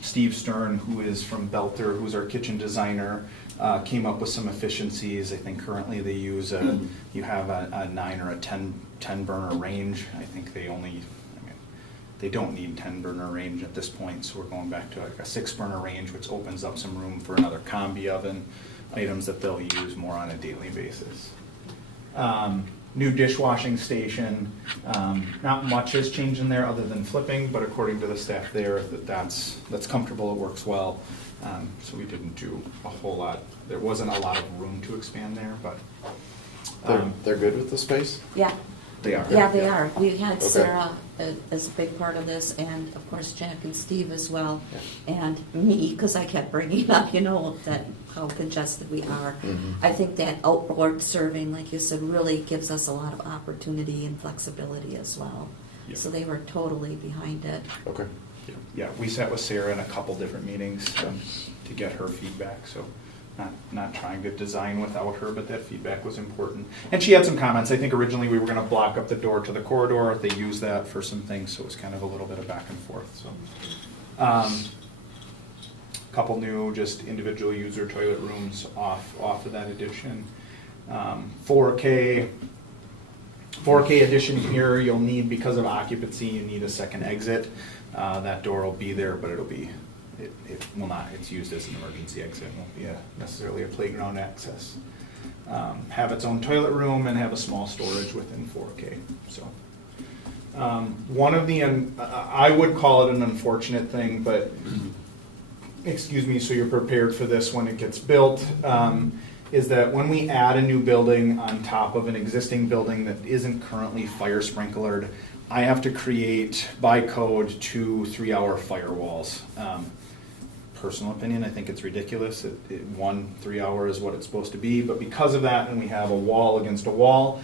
Steve Stern, who is from Belter, who's our kitchen designer, came up with some efficiencies. I think currently they use you have a 9 or a 10 burner range. I think they don't need 10 burner range at this point, so we're going back to like a 6 burner range, which opens up some room for another combi oven, items that they'll use more on a daily basis. New dishwashing station. Not much has changed in there other than flipping, but according to the staff there, that's comfortable, it works well. So we didn't do a whole lot. There wasn't a lot of room to expand there, but They're good with the space? Yeah. they are. Yeah, they are. We had Okay. Sarah as a big part of this, and of course Jack and Steve as well, and me, because I kept bringing up, that how congested we are. Mhm. I think that outboard serving, like you said, really gives us a lot of opportunity and flexibility as well. Yep. So they were totally behind it. Okay. Yeah, we sat with Sarah in a couple different meetings to get her feedback, so not trying to design without her, but that feedback was important. And she had some comments. I think originally we were going to block up the door to the corridor. They used that for some things, so it was kind of a little bit of back and forth. So, couple new just individual user toilet rooms off of that addition. 4K addition here, you'll need, because of occupancy, you need a second exit. That door will be there, but it will not, it's used as an emergency exit. It won't be necessarily a playground access. Have its own toilet room and have a small storage within 4K. So one of the, I would call it an unfortunate thing, but excuse me, so you're prepared for this when it gets built, is that when we add a new building on top of an existing building that isn't currently fire sprinklered, I have to create by code 2 3-hour firewalls. Personal opinion, I think it's ridiculous. 1 3-hour is what it's supposed to be, but because of that, and we have a wall against a wall,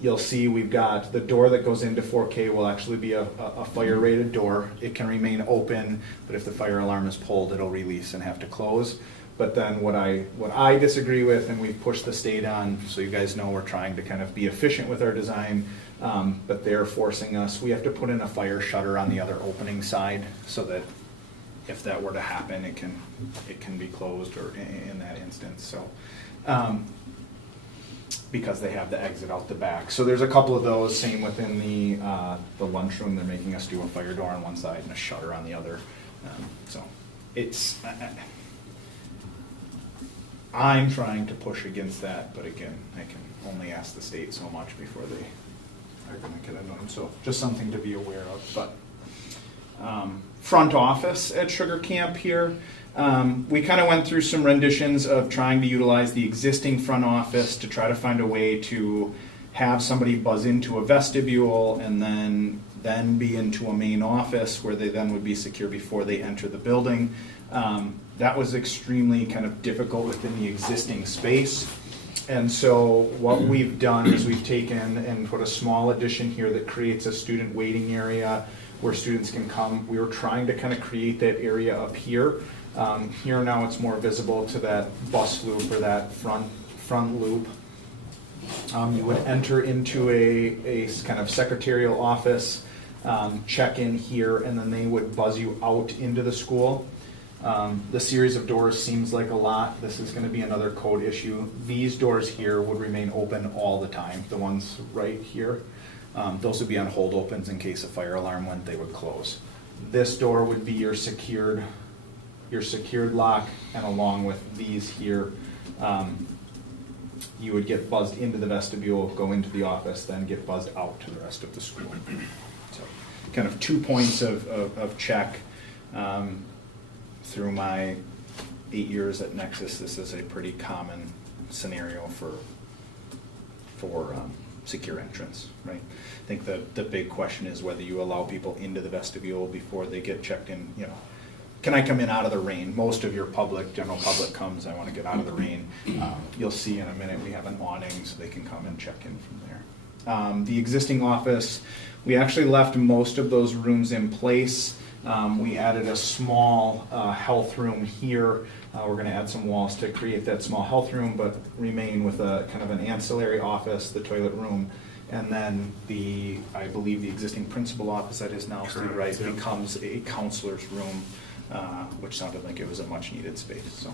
you'll see we've got the door that goes into 4K will actually be a fire rated door. It can remain open, but if the fire alarm is pulled, it'll release and have to close. But then what I disagree with, and we've pushed the state on, so you guys know we're trying to kind of be efficient with our design, but they're forcing us, we have to put in a fire shutter on the other opening side so that if that were to happen, it can be closed or in that instance. So because they have the exit out the back. So there's a couple of those. Same within the lunchroom, they're making us do a fire door on one side and a shutter on the other. So it's I'm trying to push against that, but again, I can only ask the state so much before they are going to get annoyed. So just something to be aware of. But front office at Sugar Camp here. We kind of went through some renditions of trying to utilize the existing front office to try to find a way to have somebody buzz into a vestibule and then be into a main office where they then would be secure before they enter the building. That was extremely kind of difficult within the existing space. And so what we've done is we've taken and put a small addition here that creates a student waiting area where students can come. We were trying to kind of create that area up here. Here now it's more visible to that bus loop or that front loop. You would enter into a kind of secretarial office, check in here, and then they would buzz you out into the school. The series of doors seems like a lot. This is going to be another code issue. These doors here would remain open all the time. The ones right here, those would be on hold opens in case a fire alarm went, they would close. This door would be your secured lock, and along with these here, you would get buzzed into the vestibule, go into the office, then get buzzed out to the rest of the school. So kind of 2 points of check. Through my 8 years at Nexus, this is a pretty common scenario for secure entrance, right? I think the big question is whether you allow people into the vestibule before they get checked in. You know, can I come in out of the rain? Most of your general public comes, I want to get out of the rain. You'll see in a minute we have an awning so they can come and check in from there. The existing office, we actually left most of those rooms in place. We added a small health room here. We're going to add some walls to create that small health room, but remain with a kind of an ancillary office, the toilet room, and then I believe the existing principal office that is now stood right becomes a counselor's room, which sounded like it was a much needed space. So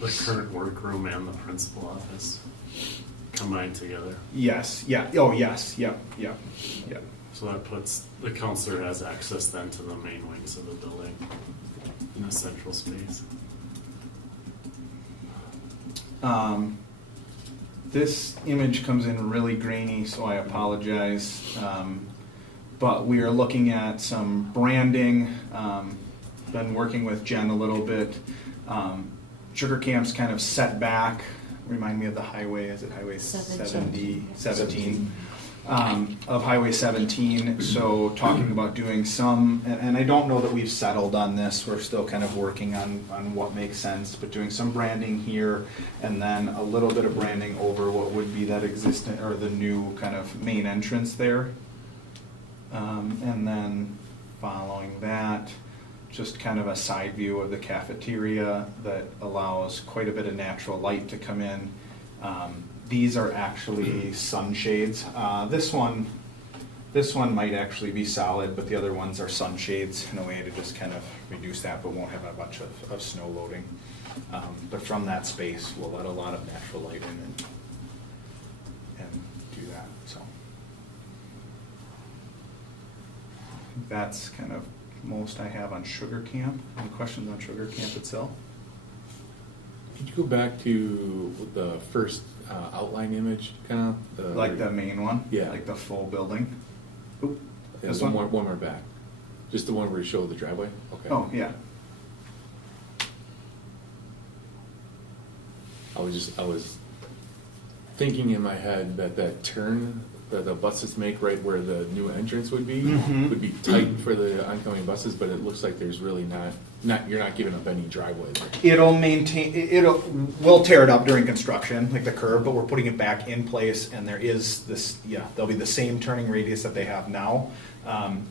the current workroom and the principal office combined together. Yes. Yeah. Oh, yes. Yep. So that puts, the counselor has access then to the main wings of the building in a central space. This image comes in really grainy, so I apologize. But we are looking at some branding. Been working with Jen a little bit. Sugar Camp's kind of set back. Remind me of the highway. Is it Highway 17? Of Highway 17, so talking about doing some, and I don't know that we've settled on this, we're still kind of working on what makes sense, but doing some branding here, and then a little bit of branding over what would be that existing, or the new kind of main entrance there. And then following that, just kind of a side view of the cafeteria that allows quite a bit of natural light to come in. These are actually sunshades. This one This one might actually be solid, but the other ones are sunshades in a way to just kind of reduce that, but won't have a bunch of snow loading. But from that space, we'll let a lot of natural light in and do that, so. I think that's kind of most I have on Sugar Camp. Any questions on Sugar Camp itself? Could you go back to the first outline image, kind of? Like the main one? Yeah. Like the full building? Oop, Yeah, this one one? more back. Just the one where you show the driveway? Okay. Oh, yeah. I was thinking in my head that turn that the buses make right where the new entrance would be Mhm. would be tight for the oncoming buses, but it looks like there's really not you're not giving up any driveway there. We'll tear it up during construction, like the curb, but we're putting it back in place, and there is this, there'll be the same turning radius that they have now.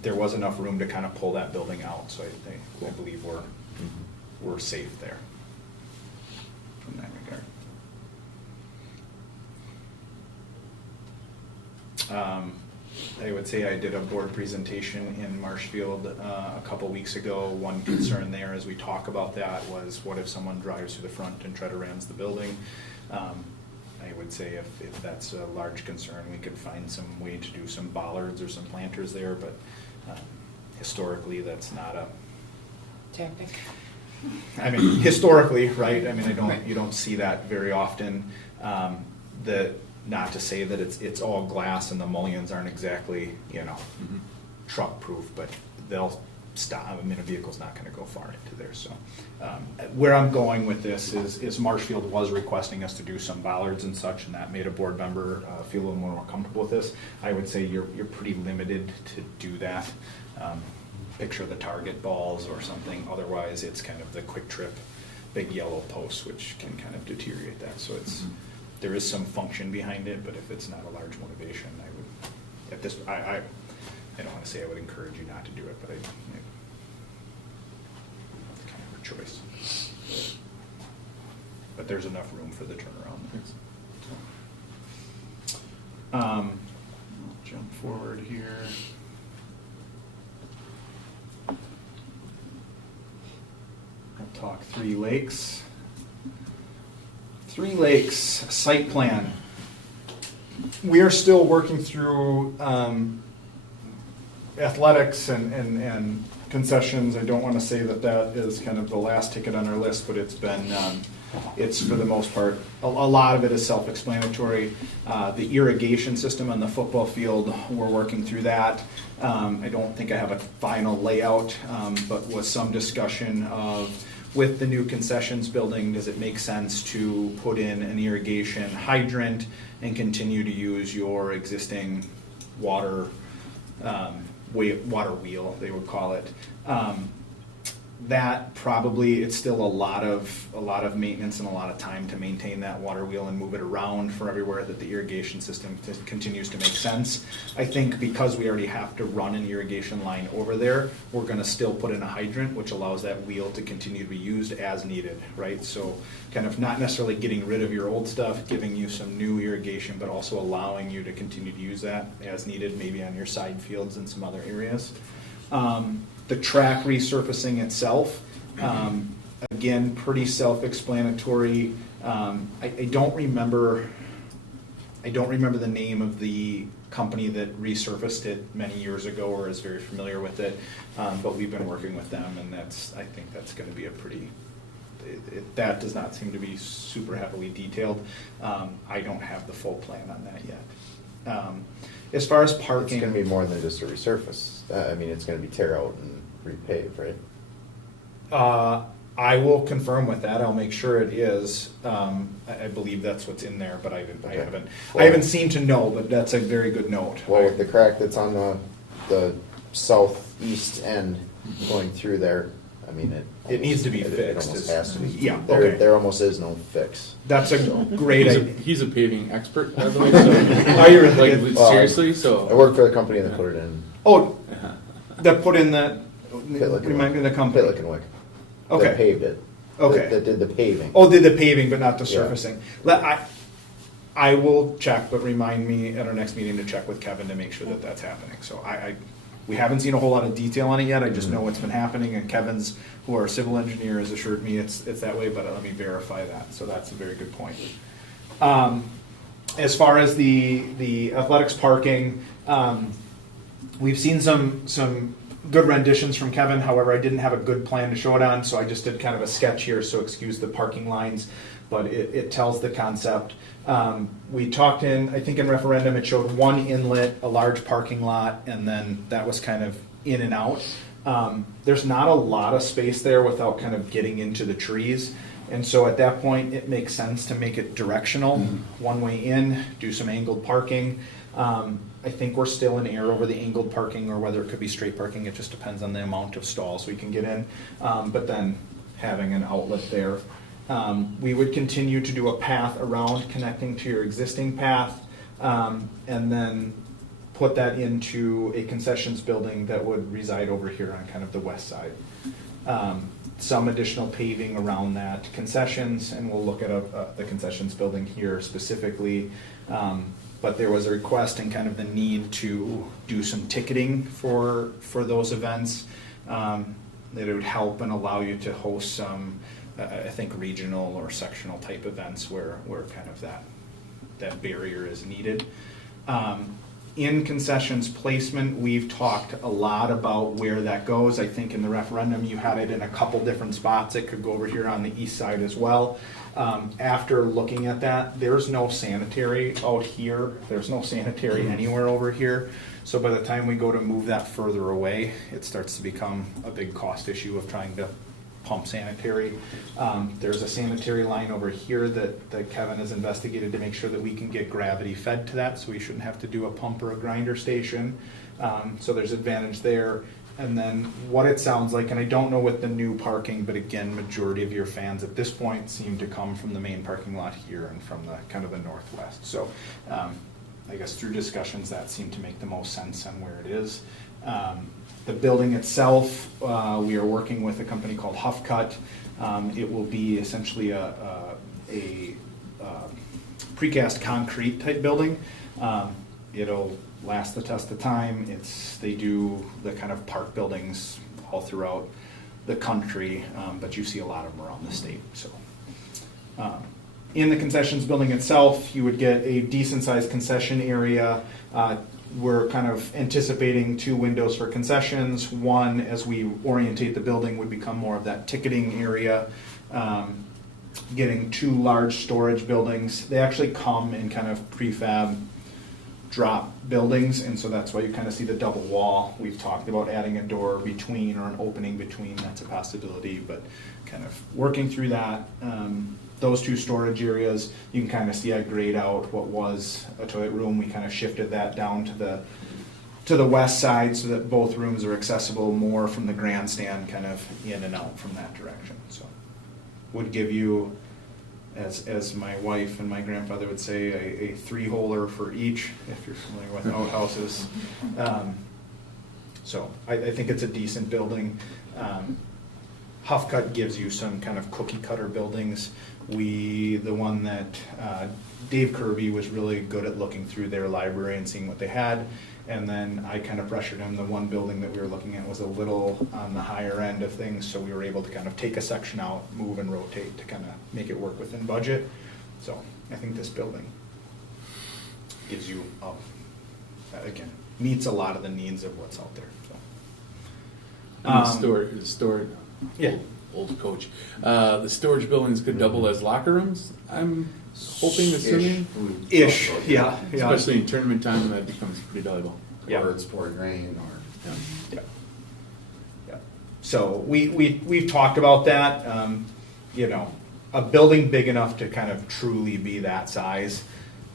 There was enough room to kind of pull that building out, so I believe we're safe there from that regard. I would say I did a board presentation in Marshfield a couple weeks ago. One concern there as we talk about that was, what if someone drives through the front and try to rams the building? I would say if that's a large concern, we could find some way to do some bollards or some planters there, but historically, that's not a Tactic. I mean, historically, right? I mean, you don't see that very often. Not to say that it's all glass and the mullions aren't exactly, truck proof, but they'll stop. I mean, a vehicle's not going to go far into there. So, where I'm going with this is Marshfield was requesting us to do some bollards and such, and that made a board member feel a little more comfortable with this. I would say you're pretty limited to do that. Picture the target balls or something. Otherwise, it's kind of the quick trip, big yellow posts, which can kind of deteriorate that. So there is some function behind it, but if it's not a large motivation, I would, I don't want to say I would encourage you not to do it, but it's kind of a choice. But there's enough room for the turnaround there. So, I'll jump forward here. I'll talk Three Lakes. Three Lakes site plan. We are still working through athletics and concessions. I don't want to say that is kind of the last ticket on our list, but it's been, it's for the most part, a lot of it is self-explanatory. The irrigation system on the football field, we're working through that. I don't think I have a final layout, but with some discussion of, with the new concessions building, does it make sense to put in an irrigation hydrant and continue to use your existing water wheel, they would call it? That probably, it's still a lot of maintenance and a lot of time to maintain that water wheel and move it around for everywhere that the irrigation system continues to make sense. I think because we already have to run an irrigation line over there, we're going to still put in a hydrant, which allows that wheel to continue to be used as needed, right? So kind of not necessarily getting rid of your old stuff, giving you some new irrigation, but also allowing you to continue to use that as needed, maybe on your side fields and some other areas. The track resurfacing itself, again, pretty self-explanatory. I don't remember the name of the company that resurfaced it many years ago or is very familiar with it, but we've been working with them, and I think that's going to be a pretty. That does not seem to be super heavily detailed. I don't have the full plan on that yet. As far as parking, It's going to be more than just a resurface. I mean, it's going to be tear out and repave, right? I will confirm with that. I'll make sure it is. I believe that's what's in there, but I haven't seen to know. But that's a very good note. Well, with the crack that's on the southeast end going through there, I mean, It needs to be it fixed. almost has to be. Yeah, There, okay. there almost is no fix. That's a great idea. He's a paving expert, by the way. So, Are you really? like, seriously? So I worked for the company that put it in Oh, that put in that. Pitlick and Remind me of the Wick. company. Pitlick and Wick. Okay. That paved it. Okay. That did the paving. Oh, did the paving, but not the Yeah. surfacing. I will check, but remind me at our next meeting to check with Kevin to make sure that that's happening. So we haven't seen a whole lot of detail on it yet. I just know it's been happening, and Kevin's, who our civil engineer, has assured me it's that way, but let me verify that. So that's a very good point. As far as the athletics parking, we've seen some good renditions from Kevin. However, I didn't have a good plan to show it on, so I just did kind of a sketch here, so excuse the parking lines, but it tells the concept. We talked I think in referendum, it showed one inlet, a large parking lot, and then that was kind of in and out. There's not a lot of space there without kind of getting into the trees. And so at that point, it makes sense to make it directional, one way in, do some angled parking. I think we're still in air over the angled parking, or whether it could be straight parking. It just depends on the amount of stalls we can get in. But then having an outlet there. We would continue to do a path around connecting to your existing path, and then put that into a concessions building that would reside over here on kind of the west side. Some additional paving around that concessions, and we'll look at the concessions building here specifically. But there was a request and kind of the need to do some ticketing for those events, that it would help and allow you to host some, I think, regional or sectional type events where kind of that barrier is needed. In concessions placement, we've talked a lot about where that goes. I think in the referendum, you had it in a couple different spots. It could go over here on the east side as well. After looking at that, there's no sanitary out here. There's no sanitary anywhere over here. So by the time we go to move that further away, it starts to become a big cost issue of trying to pump sanitary. There's a sanitary line over here that Kevin has investigated to make sure that we can get gravity fed to that, so we shouldn't have to do a pump or a grinder station. So there's advantage there. And then what it sounds like, and I don't know with the new parking, but again, majority of your fans at this point seem to come from the main parking lot here and from the kind of the northwest. So I guess through discussions that seemed to make the most sense on where it is. The building itself, we are working with a company called Huff Cut. It will be essentially a precast concrete type building. It'll last the test of time. They do the kind of park buildings all throughout the country, but you see a lot of them around the state. So, in the concessions building itself, you would get a decent sized concession area. We're kind of anticipating 2 windows for concessions. One, as we orientate the building, would become more of that ticketing area. Getting 2 large storage buildings. They actually come in kind of prefab drop buildings, and so that's why you kind of see the double wall. We've talked about adding a door between or an opening between. That's a possibility, but kind of working through that. Those 2 storage areas, you can kind of see I grayed out what was a toilet room. We kind of shifted that down to the west side so that both rooms are accessible more from the grandstand, kind of in and out from that direction. So would give you, as my wife and my grandfather would say, a 3-holer for each, if you're familiar with outhouses. So I think it's a decent building. Huff Cut gives you some kind of cookie cutter buildings. The one that Dave Kirby was really good at looking through their library and seeing what they had, and then I kind of pressured him. The one building that we were looking at was a little on the higher end of things, so we were able to kind of take a section out, move and rotate to kind of make it work within budget. So I think this building gives you, again, meets a lot of the needs of what's out there. So. The storage. Yeah. Old coach. The storage buildings could double as locker rooms, I'm hoping, assuming. Ish, yeah. Especially in tournament time, that becomes pretty valuable. Yeah. Or it's pouring rain, or. Yeah. So we've talked about that. A building big enough to kind of truly be that size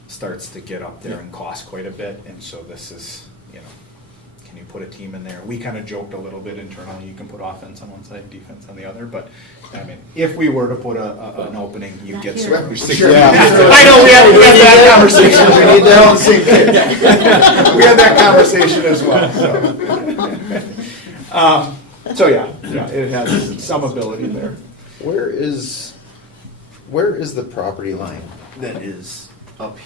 starts to get up there and cost quite a bit, and so this is, can you put a team in there? We kind of joked a little bit internally, you can put offense on one side, defense on the other, but I mean, if we were to put an opening, you'd get swept. Sure. Yeah. I know, we had that conversation. We need that on the same page. We had that conversation as well, so. So yeah, it has some ability there. Where is the property line that is up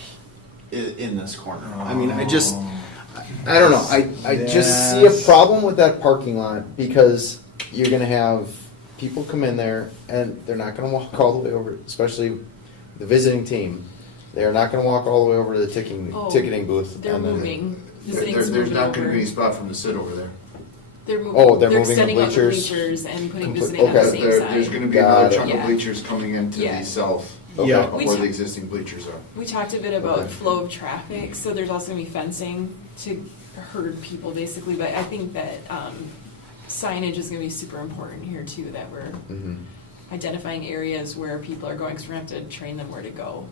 in this corner. I mean, I don't know. I just see a problem with that parking lot because you're gonna have people come in there and they're not gonna walk all the way over, especially the visiting team. They're not gonna walk all the way over to the ticketing booth. They're and then- moving. The There's sitting's there's moving not gonna over. be any spot for them to sit over there. They're moving. Oh, they're moving the extending out the bleachers. bleachers and putting Comple- visiting on the okay. same There's side. gonna be Got another it. chunk of Yeah. bleachers coming into Yeah. the south. Yeah. Of where the existing bleachers are. We talked a bit about Okay. flow of traffic, so there's also gonna be fencing to herd people basically, but I think that signage is gonna be super important here too, that we're Mhm. identifying areas where people are going, so we're gonna have to train them where to go.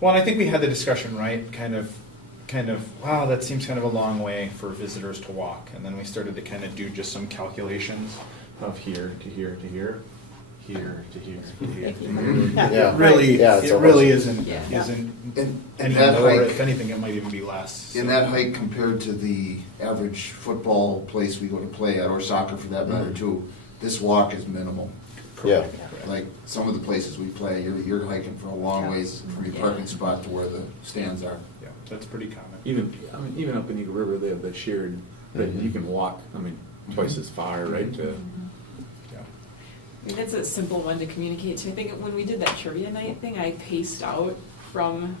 Well, and I think we had the discussion, right? Kind of, wow, that seems kind of a long way for visitors to walk. And then we started to kind of do just some calculations of here to here to here, here to here to here to here. Yeah. It really, Yeah, it's it almost- really isn't, Yeah. isn't And any that more. hike, If anything, it might even be less. in that hike compared to the average football place we go to play at, or soccer for that matter too, this walk is minimal. Yeah. Like some of the places we play, you're hiking for a long ways from your Yeah. parking spot to where the stands are. Yeah, that's pretty common. Even up in Eagle River, they have the shared, that you can walk, twice as far, right, to, Yeah. I think that's a simple one to communicate to. I think when we did that trivia night thing, I paced out from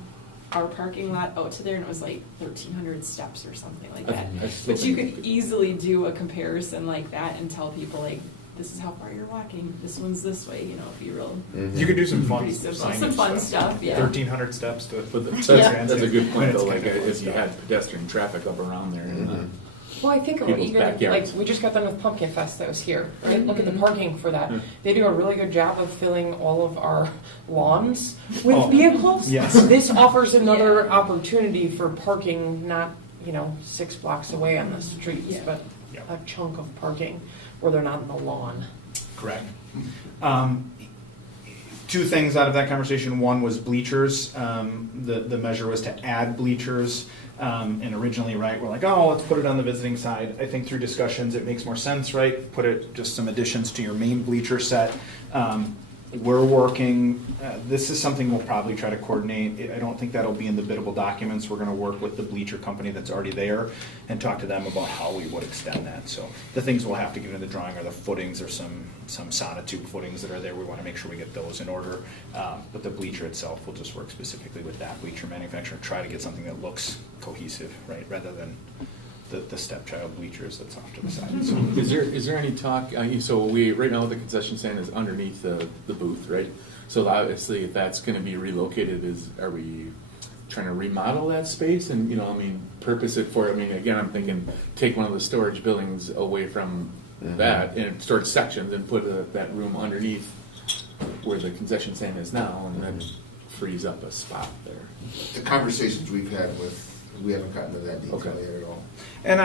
our parking lot out to there, and it was like 1,300 steps or something like that. I still But you think- could easily do a comparison like that and tell people like, this is how far you're walking, this one's this way, be real. Mhm. You could do some fun Pretty simple. signage Some fun stuff, yeah. 1,300 steps to. but that's, Yeah. that's a good point It's though, kind like of fun if you stuff. had pedestrian traffic up around there. Mhm. Well, I think People's even, backyards. like, we just got done with Pumpkin Fest that was here, right? Look at the Mhm. parking for that. Yeah. They do a really good job of filling all of our lawns with Oh, vehicles. yes. This offers another Yeah. opportunity for parking, not, 6 blocks away on the streets, Yeah. but Yeah. a chunk of parking where they're not in the lawn. Correct. Two things out of that conversation. One was bleachers. The measure was to add bleachers. And originally, right, we're like, oh, let's put it on the visiting side. I think through discussions, it makes more sense, right? Put it, just some additions to your main bleacher set. We're working, this is something we'll probably try to coordinate. I don't think that'll be in the biddable documents. We're gonna work with the bleacher company that's already there and talk to them about how we would extend that. So the things we'll have to get into the drawing are the footings or some sonotube footings that are there. We wanna make sure we get those in order. But the bleacher itself, we'll just work specifically with that bleacher manufacturer, try to get something that looks cohesive, right? Rather than the stepchild bleachers that's off to the side. So Is there any talk, so right now the concession stand is underneath the booth, right? So obviously if that's gonna be relocated, are we trying to remodel that space and, purpose it for, again, I'm thinking, take one of the storage buildings away from that and storage sections and put that room underneath where the concession stand is now and then frees up a spot there. The conversations we've had we haven't gotten to that detail Okay. yet at all. And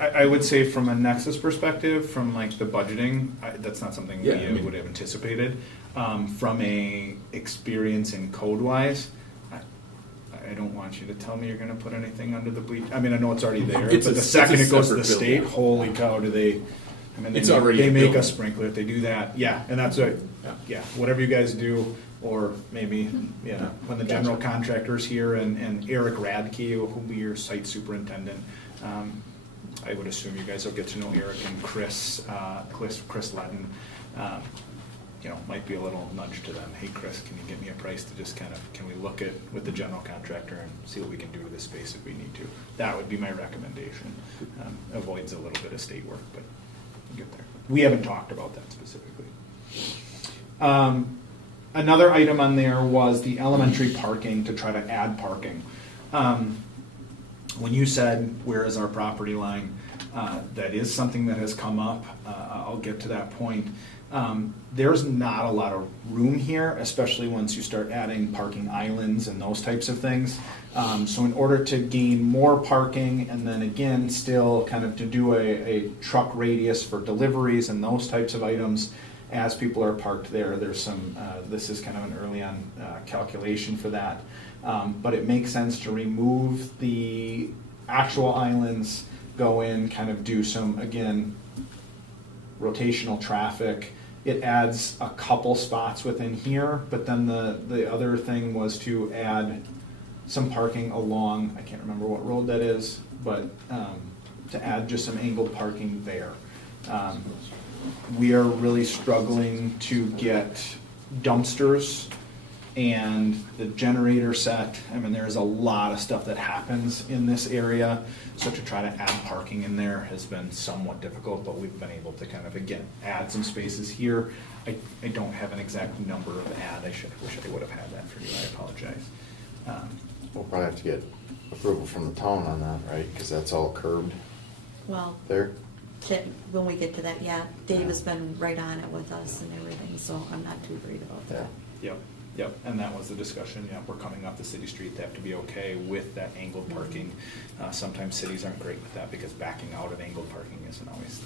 I would say from a Nexus perspective, from like the budgeting, that's not something Yeah, we would have anticipated. From a experience in code wise, I don't want you to tell me you're gonna put anything under the bleach. I know it's already there, It's but a- the second it's it a goes to the separate state, building. holy cow, do they, It's already they a make building. a sprinkler, they do that, yeah, and that's what, yeah, whatever you guys do, or maybe, when the general contractor's here and Eric Radke, who will be your site superintendent, I would assume you guys will get to know Eric and Chris Ledden. Might be a little nudge to them. Hey, Chris, can you get me a price to just can we look at with the general contractor and see what we can do with this space if we need to? That would be my recommendation. Avoids a little bit of state work, but we'll get there. We haven't talked about that specifically. Another item on there was the elementary parking to try to add parking. When you said, where is our property line, that is something that has come up. I'll get to that point. There's not a lot of room here, especially once you start adding parking islands and those types of things. So in order to gain more parking and then again still kind of to do a truck radius for deliveries and those types of items, as people are parked there, there's some, this is kind of an early on calculation for that. But it makes sense to remove the actual islands, go in, kind of do some, again, rotational traffic. It adds a couple spots within here, but then the other thing was to add some parking along, I can't remember what road that is, but to add just some angled parking there. We are really struggling to get dumpsters and the generator set. I mean, there's a lot of stuff that happens in this area, so to try to add parking in there has been somewhat difficult, but we've been able to kind of, again, add some spaces here. I don't have an exact number of add. I wish I would have had that for you. I apologize. We'll probably have to get approval from the town on that, right? Because that's all curbed Well, there. when we get to that, yeah, Dave has been right on it with us and everything, so I'm not too worried about that. Yep, and that was the discussion. Yeah, we're coming off the city street. They have to be okay with that angled parking. Sometimes cities aren't great with that because backing out of angled parking isn't always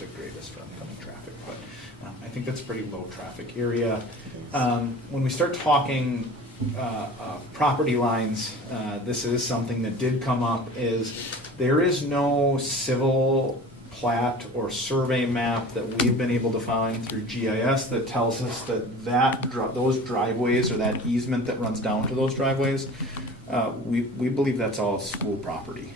the greatest for oncoming traffic. But I think that's a pretty low traffic area. When we start talking property lines, this is something that did come up, is there is no civil plat or survey map that we've been able to find through GIS that tells us that those driveways or that easement that runs down to those driveways, we believe that's all school property.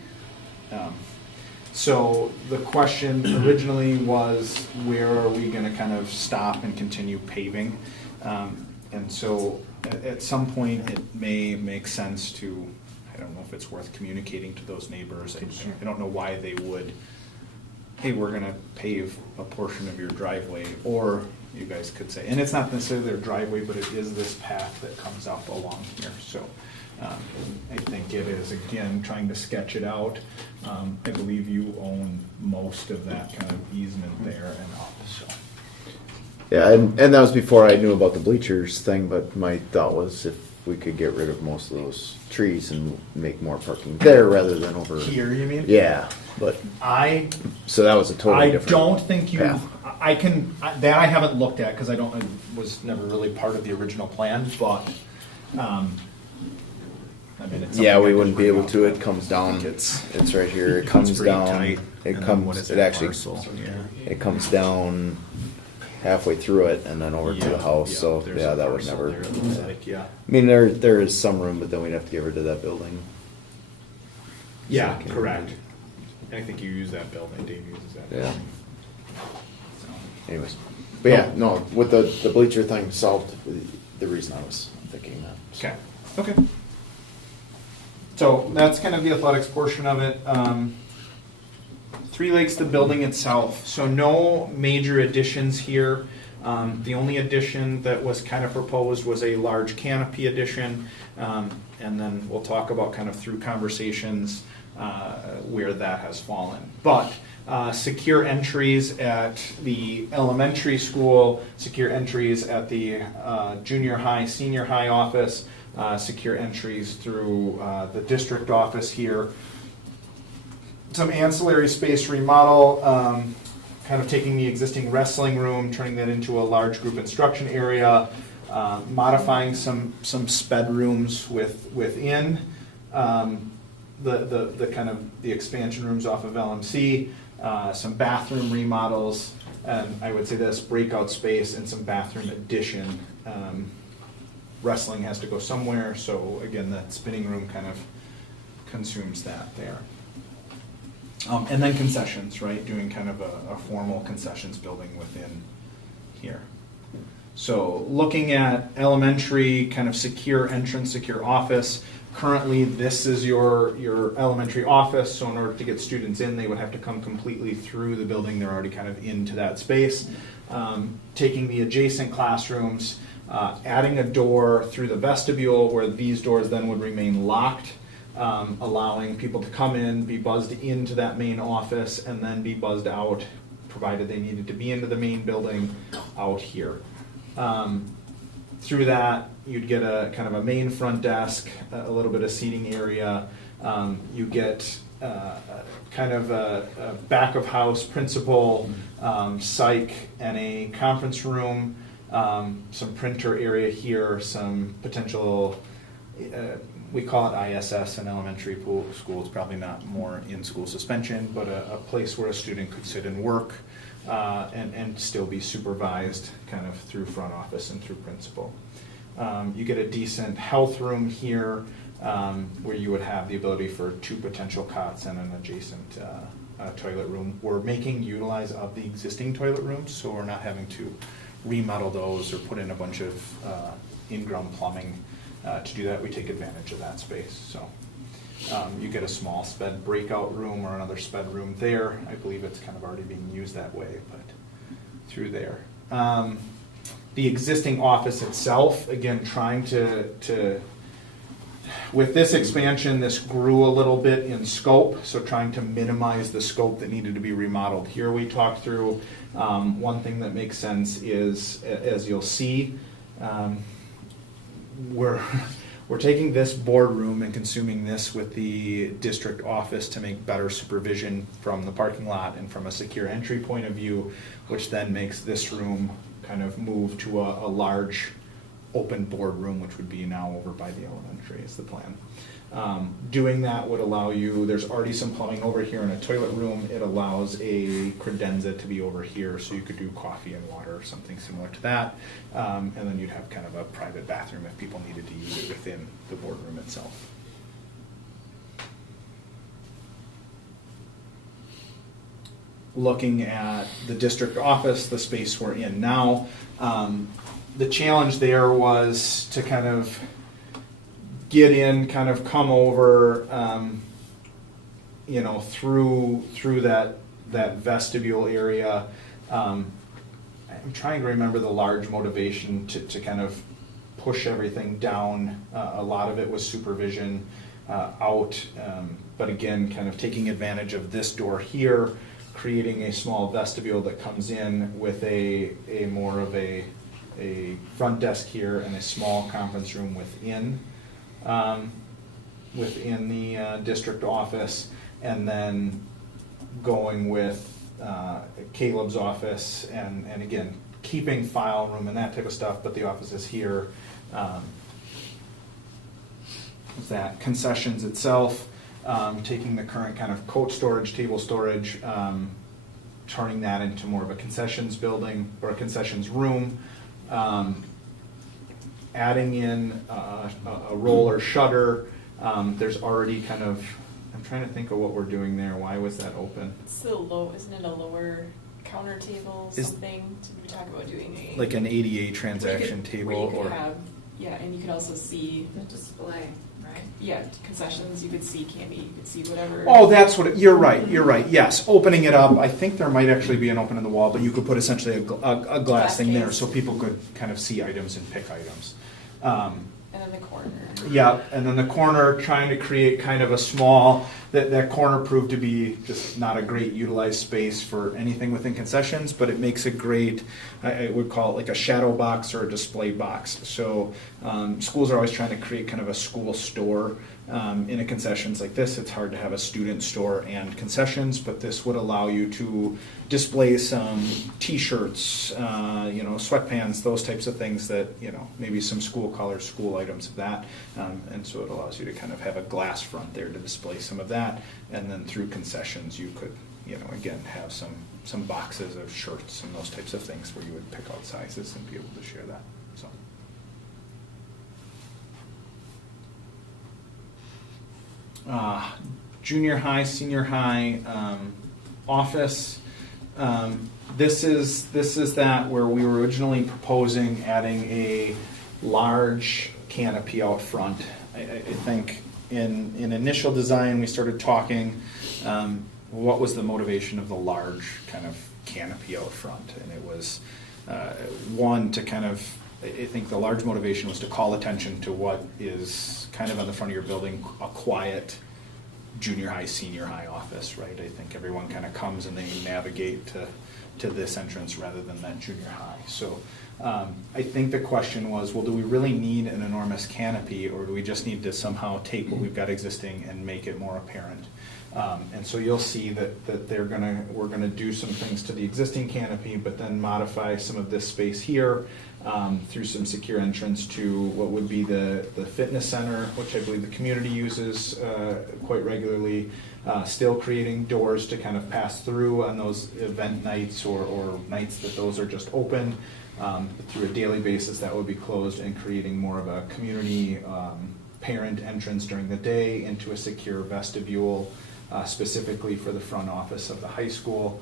So the question originally was, where are we going to kind of stop and continue paving? And so at some point it may make sense to, I don't know if it's worth communicating to those neighbors. I don't know why they would, hey, we're going to pave a portion of your driveway, or you guys could say, and it's not necessarily their driveway, but it is this path that comes up along here. So I think it is, again, trying to sketch it out. I believe you own most of that kind of easement there and up. So. Yeah, and that was before I knew about the bleachers thing, but my thought was if we could get rid of most of those trees and make more parking there rather than over Here, you mean? Yeah, but so that was a totally different. I don't think you. path. I can that I haven't looked at because I was never really part of the original plan, but I mean, it's Yeah, something we I wouldn't could be bring able up, to. but It comes I down. think It's right here. It it's comes pretty down. tight. It And then comes. what is It that actually. parcel? Yeah. It comes down halfway through it and then over to the house. So there's yeah, a that would parcel never. there, it looks like, yeah. I mean, there is some room, but then we'd have to get rid of that building. Yeah, So, correct. I think you use that building. Dave uses that. Yeah. building. So. Anyways, but yeah, no, with the bleacher thing solved the reason I was thinking that. Okay. So that's kind of the athletics portion of it. Three Lakes, the building itself. So no major additions here. The only addition that was kind of proposed was a large canopy addition. And then we'll talk about kind of through conversations where that has fallen. But secure entries at the elementary school, secure entries at the junior high, senior high office, secure entries through the district office here. Some ancillary space remodel, kind of taking the existing wrestling room, turning that into a large group instruction area, modifying some sped rooms within the kind of the expansion rooms off of LMC, some bathroom remodels, and I would say this, breakout space and some bathroom addition. Wrestling has to go somewhere, so again, that spinning room kind of consumes that there. And then concessions, right? Doing kind of a formal concessions building within here. So looking at elementary, kind of secure entrance, secure office. Currently, this is your elementary office, so in order to get students in, they would have to come completely through the building. They're already kind of into that space. Taking the adjacent classrooms, adding a door through the vestibule where these doors then would remain locked, allowing people to come in, be buzzed into that main office, and then be buzzed out, provided they needed to be into the main building, out here. Through that, you'd get a kind of a main front desk, a little bit of seating area. You get kind of a back of house principal, psych, and a conference room, some printer area here, some potential, we call it ISS, an elementary school. It's probably not more in-school suspension, but a place where a student could sit and work and still be supervised kind of through front office and through principal. You get a decent health room here, where you would have the ability for 2 potential cots and an adjacent toilet room. We're making utilize of the existing toilet rooms, so we're not having to remodel those or put in a bunch of in-ground plumbing to do that. We take advantage of that space. So you get a small sped breakout room or another sped room there. I believe it's kind of already being used that way, but through there. The existing office itself, again, trying to with this expansion, this grew a little bit in scope, so trying to minimize the scope that needed to be remodeled. Here we talked through one thing that makes sense is, as you'll see, we're taking this boardroom and consuming this with the district office to make better supervision from the parking lot and from a secure entry point of view, which then makes this room kind of move to a large open boardroom, which would be now over by the elementary is the plan. Doing that would allow you, there's already some plumbing over here in a toilet room. It allows a credenza to be over here, so you could do coffee and water or something similar to that. And then you'd have kind of a private bathroom if people needed to use it within the boardroom itself. Looking at the district office, the space we're in now, the challenge there was to kind of get in, kind of come over, through that vestibule area. I'm trying to remember the large motivation to kind of push everything down. A lot of it was supervision out, but again, kind of taking advantage of this door here, creating a small vestibule that comes in with a more of a front desk here and a small conference room within the district office, and then going with Caleb's office and again keeping file room and that type of stuff, but the office is here. That concessions itself, taking the current kind of coat storage, table storage, turning that into more of a concessions building or a concessions room. Adding in a roller shutter. There's already kind of, I'm trying to think of what we're doing there. Why was that open? It's still low, isn't it a lower counter table, something? Did we talk about doing a... Like an ADA transaction table? Where you could have, yeah, and you could also see... The display, right? Yeah, concessions, you could see candy, you could see whatever. Oh, that's what, you're right, yes. Opening it up, I think there might actually be an open in the wall, but you could put essentially a glass thing there so people could kind of see items and pick items. And then the corner. Yeah, and then the corner, trying to create kind of a small, that corner proved to be just not a great utilized space for anything within concessions, but it makes a great, I would call it like a shadow box or a display box. So schools are always trying to create kind of a school store. In a concessions like this, it's hard to have a student store and concessions, but this would allow you to display some t-shirts, sweatpants, those types of things that, maybe some school colors, school items of that. And so it allows you to kind of have a glass front there to display some of that. And then through concessions, you could, again, have some boxes of shirts and those types of things where you would pick out sizes and be able to share that. So. Junior high, senior high office. This is that where we were originally proposing adding a large canopy out front. I think in initial design we started talking what was the motivation of the large kind of canopy out front, and it was one to kind of, I think the large motivation was to call attention to what is kind of on the front of your building, a quiet junior high, senior high office, right? I think everyone kind of comes and they navigate to this entrance rather than that junior high. So I think the question was, well, do we really need an enormous canopy, or do we just need to somehow take what we've got existing and make it more apparent? And so you'll see that we're gonna do some things to the existing canopy, but then modify some of this space here through some secure entrance to what would be the fitness center, which I believe the community uses quite regularly. Still creating doors to kind of pass through on those event nights or nights that those are just open. Through a daily basis that would be closed, and creating more of a community parent entrance during the day into a secure vestibule, specifically for the front office of the high school.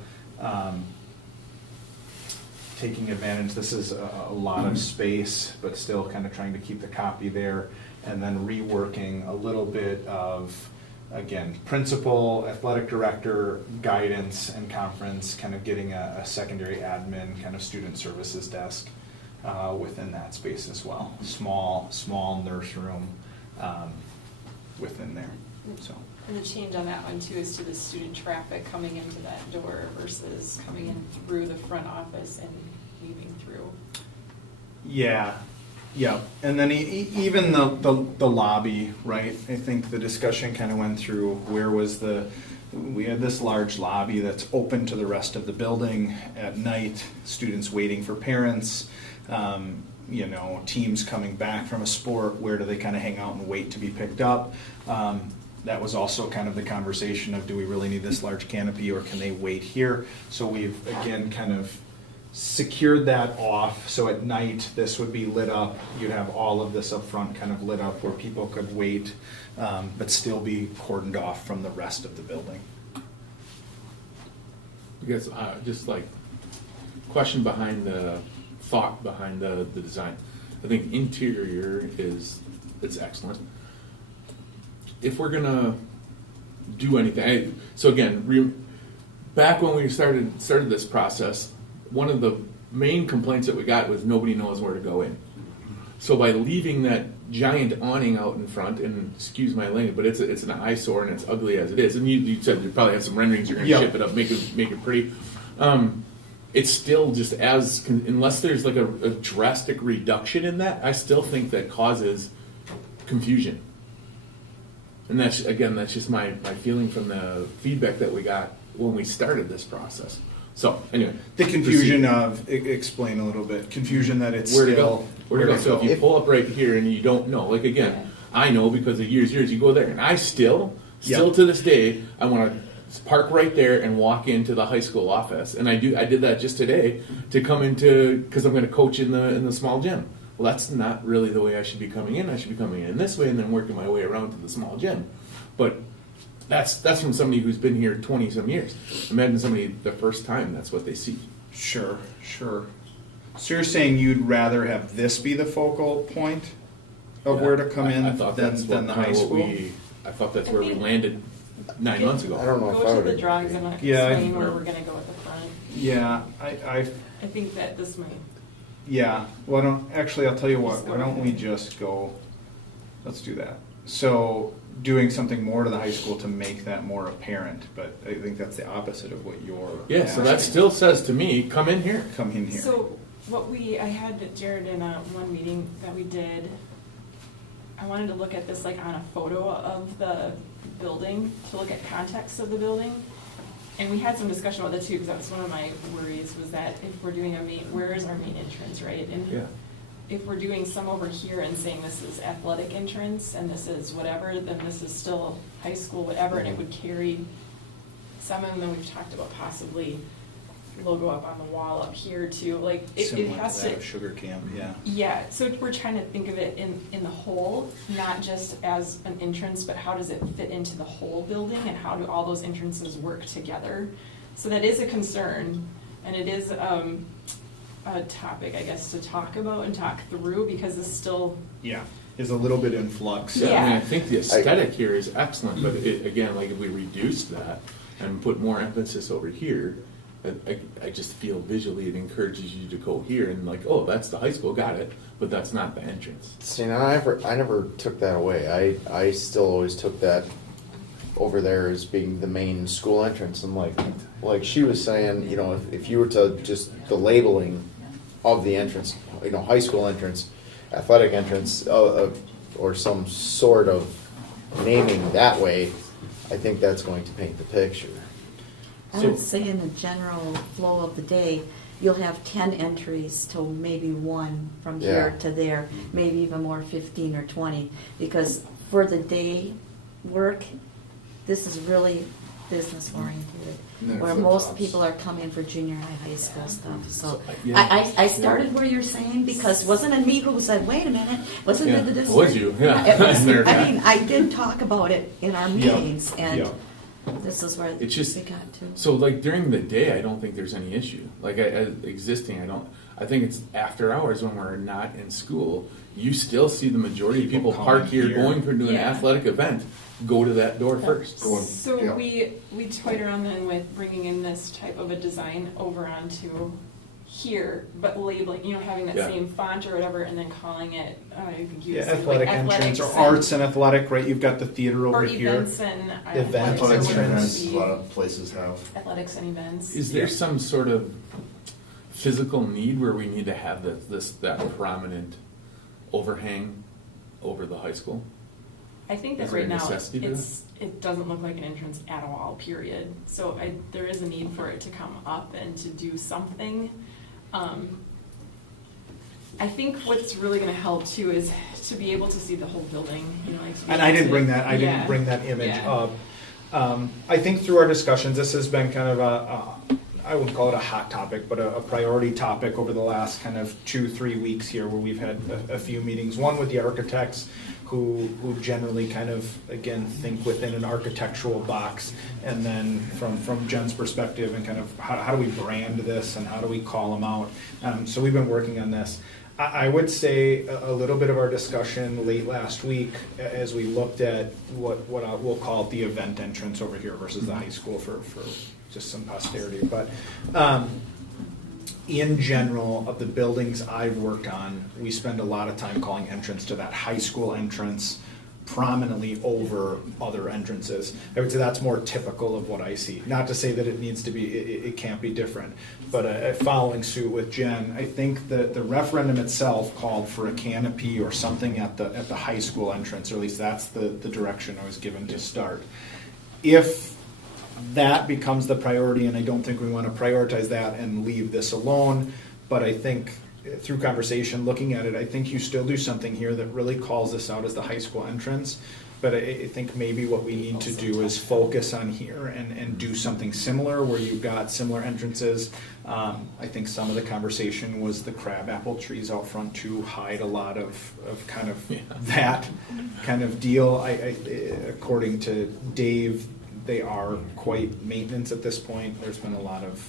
Taking advantage, this is a lot of space, but still kind of trying to keep the copy there, and then reworking a little bit of, again, principal, athletic director, guidance, and conference, kind of getting a secondary admin, kind of student services desk within that space as well. Small nurse room within there, so. And the change on that one too is to the student traffic coming into that door versus coming in through the front office and leaving through. Yeah, and then even the lobby, right? I think the discussion kind of went through we had this large lobby that's open to the rest of the building at night, students waiting for parents, teams coming back from a sport, where do they kind of hang out and wait to be picked up? That was also kind of the conversation of, do we really need this large canopy, or can they wait here? So we've, again, kind of secured that off, so at night this would be lit up. You'd have all of this up front kind of lit up where people could wait, but still be cordoned off from the rest of the building. I guess just like question behind the thought behind the design. I think interior it's excellent. If we're gonna do anything, so again, back when we started this process, one of the main complaints that we got was nobody knows where to go in. So by leaving that giant awning out in front, and excuse my language, but it's an eyesore and it's ugly as it is. And you said you probably have some renderings. You're going to ship it up, make it pretty. It's still just unless there's like a drastic reduction in that, I still think that causes confusion. And that's just my feeling from the feedback that we got when we started this process. So anyway, the confusion of explain a little bit. Confusion that it's where to still go. Where to go. So if you pull up right here and you don't know, like again, I know because of years, you go there, and I still to this day, I want to park right there and walk into the high school office, and I did that just today to come into, because I'm going to coach in the small gym. Well, that's not really the way I should be coming in. I should be coming in this way and then working my way around to the small gym. But that's from somebody who's been here 20 some years. Imagine somebody the first time, that's what they see. Sure. So you're saying you'd rather have this be the focal point of where to come in than the high school? I thought that's where we landed 9 months ago. I don't know if I Go would to the agree. drawings, I'm not going to Yeah, explain where we're going to go at the front. Yeah, I think that this might. Yeah, well, I'll tell you what, why don't we just go, let's do that. So, doing something more to the high school to make that more apparent, but I think that's the opposite of what you're Yeah, so that still says to me, come in here. Come in here. So I had Jared in one meeting that we did, I wanted to look at this like on a photo of the building, to look at context of the building. And we had some discussion about that too, because that was one of my worries, was that if we're doing where is our main entrance, right? And if we're doing some over here and saying this is athletic entrance and this is whatever, then this is still high school, whatever, and it would carry some of them. We've talked about possibly logo up on the wall up here too. Like it has to that of Sugar Camp, yeah. Yeah, so we're trying to think of it in the whole, not just as an entrance, but how does it fit into the whole building, and how do all those entrances work together? So that is a concern, and it is a topic, I guess, to talk about and talk through, because it's still is a little bit in flux. Yeah, I mean, I think the aesthetic here is excellent, but again, like if we reduce that and put more emphasis over here, I just feel visually it encourages you to go here and like, oh, that's the high school, got it, but that's not the entrance. See, now I never took that away. I still always took that over there as being the main school entrance. And like she was saying, if you were to just the labeling of the entrance, high school entrance, athletic entrance, or some sort of naming that way, I think that's going to paint the picture. I would say in the general flow of the day, you'll have 10 entries to maybe 1 from here to there, maybe even more, 15 or 20. Because for the day work, this is really business oriented, They're where flip most flops. people are coming for junior high school stuff. So Yeah. I started where you're saying, because wasn't it me who said, wait a minute, wasn't Yeah, it the it district? was you, yeah. It was- There. I mean, I did talk about it in our meetings, and Yeah. this is where It's just- we got to. So like during the day, I don't think there's any issue. Like existing, I think it's after hours when we're not in school, you still see the majority of people People park coming here, here. going for doing an Yeah. athletic event, go to that door first. Going, So yeah. we toyed around then with bringing in this type of a design over onto here, but labeling, having that Yeah. same font or whatever, and then calling it, I think you Yeah, said, athletic like entrance or athletics arts and athletic, right? You've got the theater over or here. events and Event athletics, Athletics or and whatever events, it a would lot be. of places have. Athletics and events. Is there Yeah. some sort of physical need where we need to have that prominent overhang over the high school? I think that Is there right a now, necessity to it doesn't look like an entrance at all, period. So there is a need for it to come up and to do something. I think what's really gonna help too is to be able to see the whole building, like. to be And I able didn't to- bring that, I Yeah. didn't bring that image Yeah. up. I think through our discussions, this has been kind of I wouldn't call it a hot topic, but a priority topic over the last kind of 2-3 weeks here, where we've had a few meetings. One with the architects, who generally kind of, again, think within an architectural box, and then from Jen's perspective, and kind of how do we brand this, and how do we call them out? So we've been working on this. I would say a little bit of our discussion late last week, as we looked at what we'll call it the event entrance over here versus the high school for just some posterity. But in general, of the buildings I've worked on, we spend a lot of time calling entrance to that high school entrance prominently over other entrances. I would say that's more typical of what I see. Not to say that it needs to be, it can't be different. But following suit with Jen, I think that the referendum itself called for a canopy or something at the high school entrance, or at least that's the direction I was given to start. If that becomes the priority, and I don't think we want to prioritize that and leave this alone, but I think through conversation, looking at it, I think you still do something here that really calls this out as the high school entrance. But I think maybe what we need to do is focus on here and do something similar where you've got similar entrances. I think some of the conversation was the crabapple trees out front to hide a lot of kind of that kind of deal. According to Dave, they are quite maintenance at this point. There's been a lot of,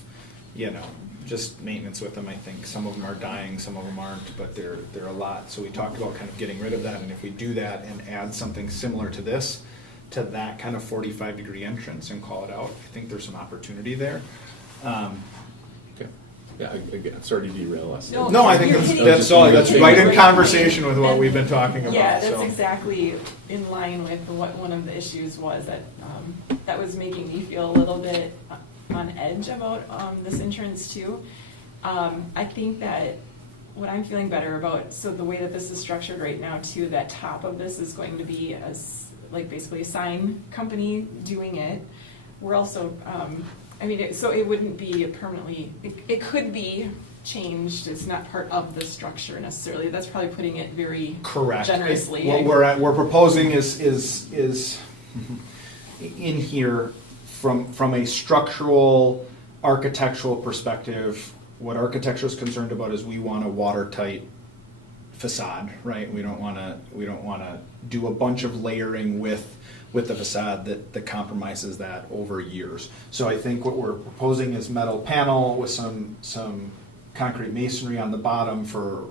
just maintenance with them. I think some of them are dying, some of them aren't, but they're a lot. So we talked about kind of getting rid of that, and if we do that and add something similar to this, to that kind of 45-degree entrance and call it out, I think there's some opportunity there. Okay. Yeah, again, sorry to derail us. No, I think You're that's hitting- that's you're right hitting in the conversation point. with what And- we've been talking about. Yeah, that's so. exactly in line with what one of the issues was that was making me feel a little bit on edge about this entrance too. I think that what I'm feeling better about, so the way that this is structured right now too, that top of this is going to be basically a sign company doing it. We're also, so it wouldn't be permanently, it could be changed. It's not part of the structure necessarily. That's probably putting it very Correct. generously. What we're proposing is in here from a structural architectural perspective. What architecture is concerned about is we want a watertight facade, right? We don't want to do a bunch of layering with the facade that compromises that over years. So I think what we're proposing is metal panel with some concrete masonry on the bottom for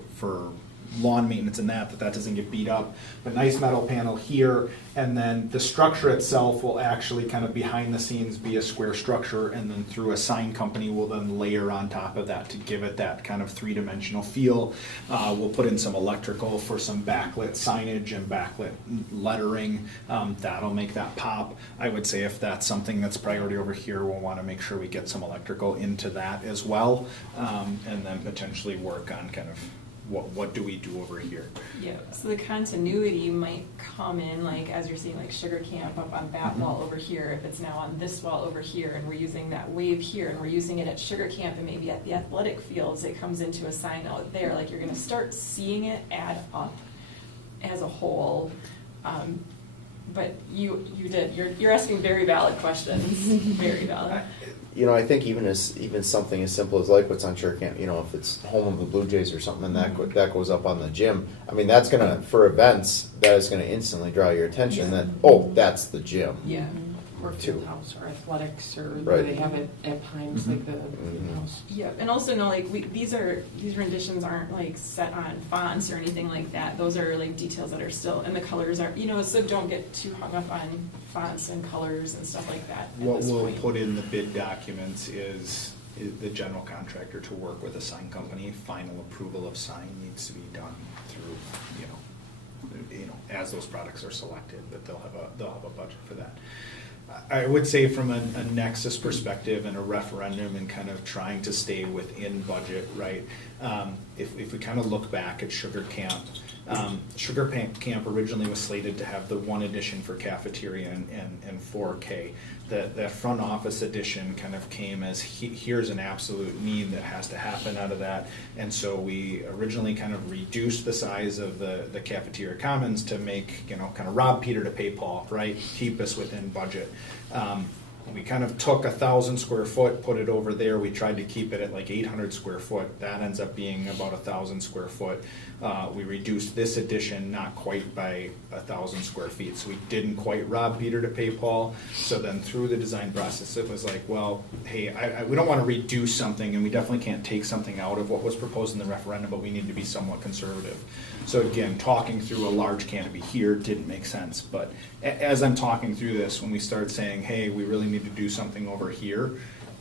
lawn maintenance and that doesn't get beat up. But nice metal panel here, and then the structure itself will actually kind of behind the scenes be a square structure, and then through a sign company we'll then layer on top of that to give it that kind of three-dimensional feel. We'll put in some electrical for some backlit signage and backlit lettering. That'll make that pop. I would say if that's something that's priority over here, we'll want to make sure we get some electrical into that as well, and then potentially work on kind of what do we do over here? Yeah, so the continuity might come in, as you're seeing, Sugar Camp up on that wall over here, if it's now on this wall over here, and we're using that wave here, and we're using it at Sugar Camp, and maybe at the athletic fields, it comes into a sign out there, you're gonna start seeing it add up as a whole. but you did. You're asking very valid questions. Very valid. You know, I think even something as simple as like what's on Sugar Camp, you know, if it's home of the Blue Jays or something, and that goes up on the gym. I mean, that's gonna, for events, that is gonna instantly draw your attention. That, oh, that's the gym. Yeah. Or Too. field house or athletics or Right. where they have it at Pines, like the field house. Yeah, and also know like these renditions aren't like set on fonts or anything like that. Those are like details that are still, and the colors are, you know, so don't get too hung up on fonts and colors and stuff like that. At What this we'll point. put in the bid documents is the general contractor to work with a sign company. Final approval of sign needs to be done through, you know, as those products are selected, but they'll have a budget for that. I would say from a nexus perspective and a referendum and kind of trying to stay within budget, right? If we kind of look back at Sugar Camp, Sugar Camp originally was slated to have the one edition for cafeteria and 4K. The front office edition kind of came as here's an absolute need that has to happen out of that. And so we originally kind of reduced the size of the cafeteria commons to make, you know, kind of rob Peter to pay Paul, right? Keep us within budget. We kind of took 1,000 square foot, put it over there. We tried to keep it at like 800 square foot. That ends up being about 1,000 square foot. We reduced this addition not quite by 1,000 square feet. So we didn't quite rob Peter to pay Paul. So then through the design process, it was like, well, hey, we don't want to reduce something, and we definitely can't take something out of what was proposed in the referendum, but we need to be somewhat conservative. So again, talking through a large canopy here didn't make sense. But as I'm talking through this, when we start saying, hey, we really need to do something over here,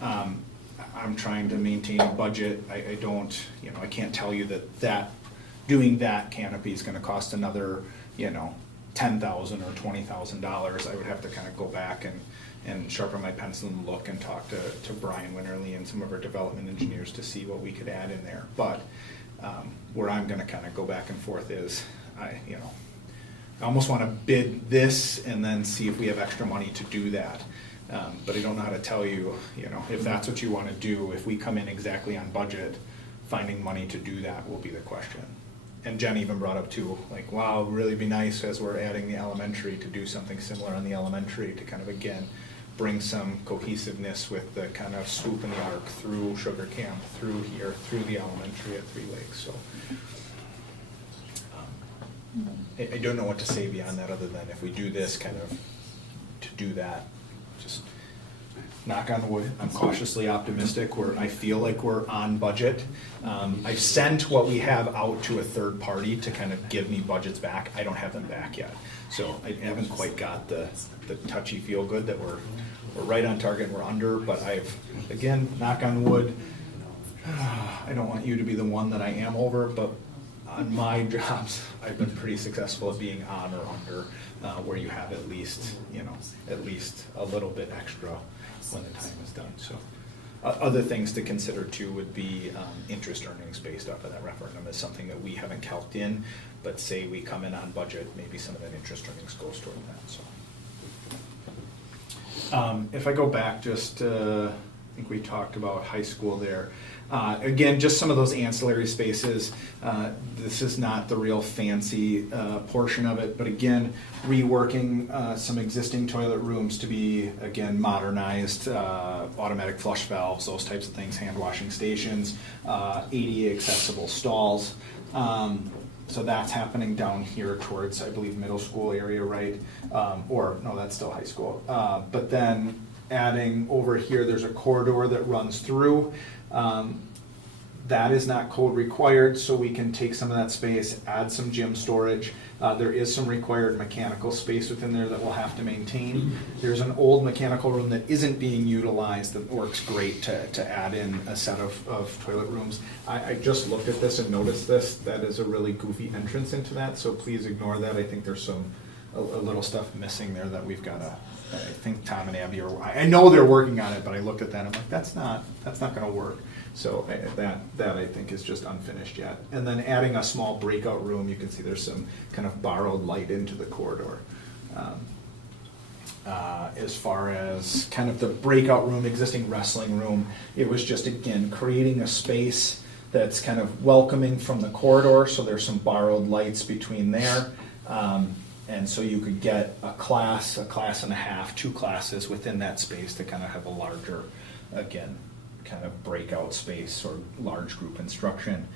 I'm trying to maintain a budget. I don't, you know, I can't tell you that doing that canopy is going to cost another, you know, $10,000 or $20,000. I would have to kind of go back and sharpen my pencil and look and talk to Brian Winterly and some of our development engineers to see what we could add in there. But where I'm going to kind of go back and forth is, I almost want to bid this and then see if we have extra money to do that. But I don't know how to tell you, you know, if that's what you want to do. If we come in exactly on budget, finding money to do that will be the question. And Jen even brought up too, like, wow, it would really be nice as we're adding the elementary to do something similar on the elementary to kind of, again, bring some cohesiveness with the kind of swoop in the arc through Sugar Camp, through here, through the elementary at Three Lakes. So I don't know what to say beyond that other than if we do this kind of to do that, just knock on wood. I'm cautiously optimistic. I feel like we're on budget. I've sent what we have out to a third party to kind of give me budgets back. I don't have them back yet. So I haven't quite got the touchy feel good that we're right on target and we're under, but I've, again, knock on wood, I don't want you to be the one that I am over, but on my jobs, I've been pretty successful at being on or under, where you have at least a little bit extra when the time is done. So other things to consider too would be interest earnings based off of that referendum is something that we haven't calced in, but say we come in on budget, maybe some of that interest earnings goes toward that. So if I go back just, I think we talked about high school there. Again, just some of those ancillary spaces. This is not the real fancy portion of it, but again, reworking some existing toilet rooms to be, again, modernized, automatic flush valves, those types of things, hand washing stations, ADA accessible stalls. So that's happening down here towards, I believe, middle school area, right? Or, no, that's still high school. But then adding over here, there's a corridor that runs through. That is not code required, so we can take some of that space, add some gym storage. There is some required mechanical space within there that we'll have to maintain. There's an old mechanical room that isn't being utilized that works great to add in a set of toilet rooms. I just looked at this and noticed this. That is a really goofy entrance into that, so please ignore that. I think there's a little stuff missing there that we've got to, I think Tom and Abby I know they're working on it, but I looked at that and I'm like, that's not going to work. So that I think is just unfinished yet. And then adding a small breakout room, you can see there's some kind of borrowed light into the corridor. As far as kind of the breakout room, existing wrestling room, it was just, again, creating a space that's kind of welcoming from the corridor, so there's some borrowed lights between there. And so you could get a class and a half, 2 classes within that space to kind of have a larger, again, kind of breakout space or large group instruction.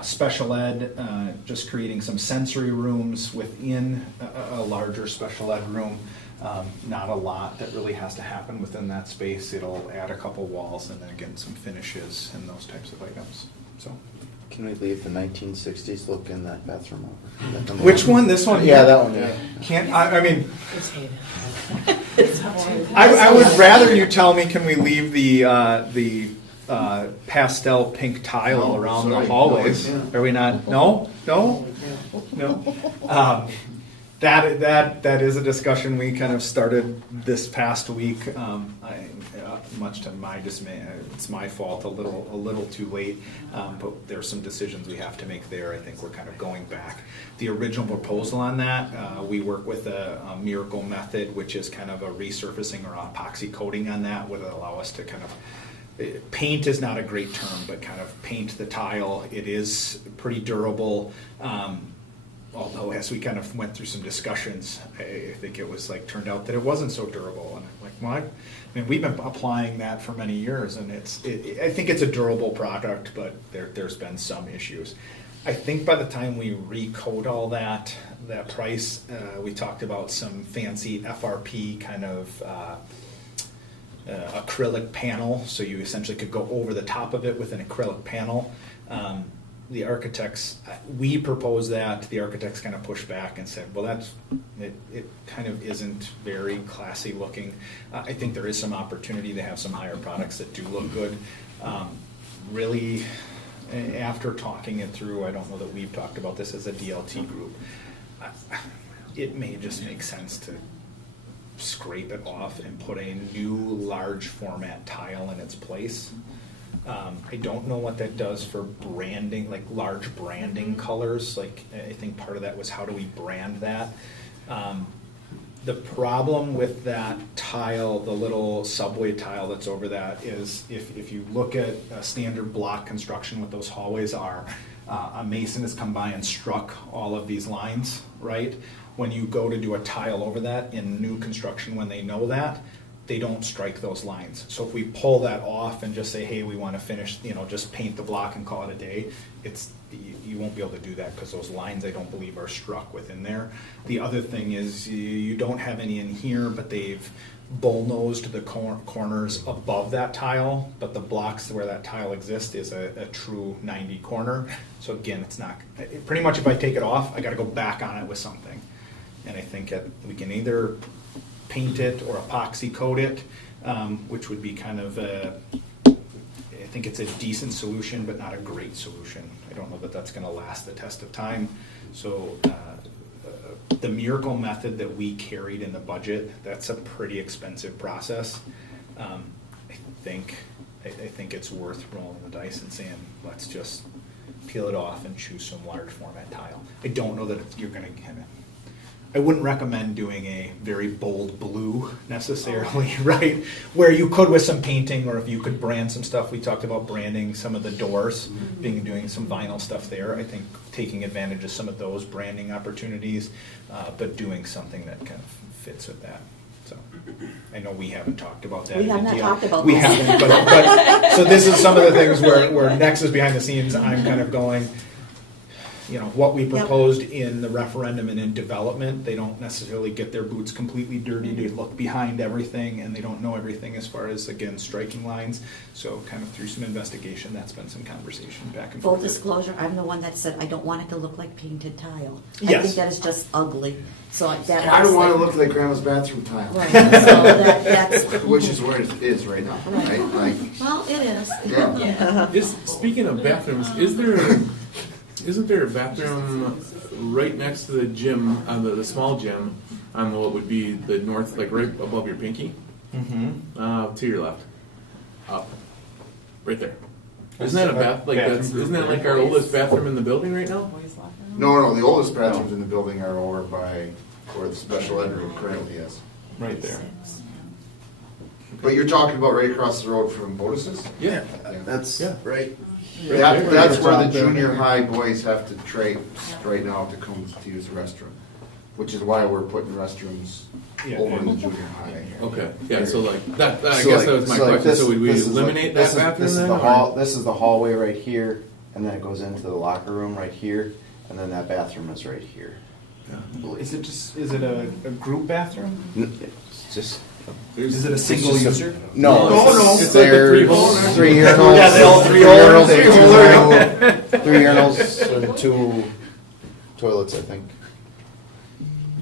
Special ed, just creating some sensory rooms within a larger special ed room. Not a lot that really has to happen within that space. It'll add a couple walls and then again some finishes and those types of items. So, Can we leave the 1960s look in that bathroom over? Is that number which one? This one? Yeah, that one. Yeah. Can't I mean? I would rather you tell me. Can we leave the pastel pink tile around the hallways? Are we not? No. That is a discussion we kind of started this past week. Much to my dismay, it's my fault. A little too late, but there's some decisions we have to make there. I think we're kind of going back. The original proposal on that, we work with a miracle method, which is kind of a resurfacing or epoxy coating on that, would allow us to kind of paint is not a great term, but kind of paint the tile. It is pretty durable. Although as we kind of went through some discussions, I think it was like turned out that it wasn't so durable. And I'm like, well, I mean, we've been applying that for many years, and I think it's a durable product, but there's been some issues. I think by the time we recoat all that price, we talked about some fancy FRP kind of acrylic panel, so you essentially could go over the top of it with an acrylic panel. The architects, we proposed that, the architects kind of pushed back and said, well, it kind of isn't very classy looking. I think there is some opportunity to have some higher products that do look good. Really, after talking it through, I don't know that we've talked about this as a DLT group, it may just make sense to scrape it off and put a new large format tile in its place. I don't know what that does for branding, like large branding colors. Like, I think part of that was how do we brand that? The problem with that tile, the little subway tile that's over that, is if you look at a standard block construction, what those hallways are, a mason has come by and struck all of these lines, right? When you go to do a tile over that in new construction, when they know that, they don't strike those lines. So if we pull that off and just say, hey, we want to finish, just paint the block and call it a day, you won't be able to do that because those lines, I don't believe, are struck within there. The other thing is you don't have any in here, but they've bull-nosed the corners above that tile, but the blocks where that tile exists is a true 90 corner. So again, it's not, pretty much if I take it off, I got to go back on it with something. And I think we can either paint it or epoxy coat it, which would be kind of I think it's a decent solution, but not a great solution. I don't know that that's going to last the test of time. So the miracle method that we carried in the budget, that's a pretty expensive process. I think it's worth rolling the dice and saying, let's just peel it off and choose some large format tile. I don't know that you're going to get it. I wouldn't recommend doing a very bold blue necessarily, right? Where you could with some painting, or if you could brand some stuff. We talked about branding some of the doors, doing some vinyl stuff there. I think taking advantage of some of those branding opportunities, but doing something that kind of fits with that. So I know we haven't talked about that. We have not talked about We that. haven't, but so this is some of the things where Nex is behind the scenes. I'm kind of going, what we proposed in the referendum and in development, they don't necessarily get their boots completely dirty to look behind everything, and they don't know everything as far as, again, striking lines. So kind of through some investigation, that's been some conversation back and Full forth. disclosure, I'm the one that said I don't want it to look like painted tile. I Yes. think that is just ugly. So that I don't want to look like grandma's bathroom tile. Right. So that's Which is where it is right now, right? Like, well, it is. yeah. Speaking of bathrooms, isn't there a bathroom right next to the gym, the small gym, on what would be the north, like right above your pinky? Mm-hmm. To your left. Up. Right there. Isn't that a isn't that like our oldest bathroom in the building right now? No, the oldest bathrooms in the building are over by where the special ed room currently is. Right there. But you're talking about right across the road from Bodis's? Yeah. That's right. That's where the junior high boys have to trade right now to come to use the restroom. which is why we're putting restrooms Yeah. over in the junior high. Okay, yeah, so like, that, I So guess like- that was my so like question, this- so would we this is like- eliminate this that is- bathroom This is then? the or- hall, this is the hallway right here, and then it goes into the locker room right here, and then that bathroom is right here. I believe. Is it a group bathroom? It's just. Is it a single It's just a- user? No. No, it's like the three hole, right? Three urinals. Yeah, they all three urinals, three urinals and 2 toilets, I think.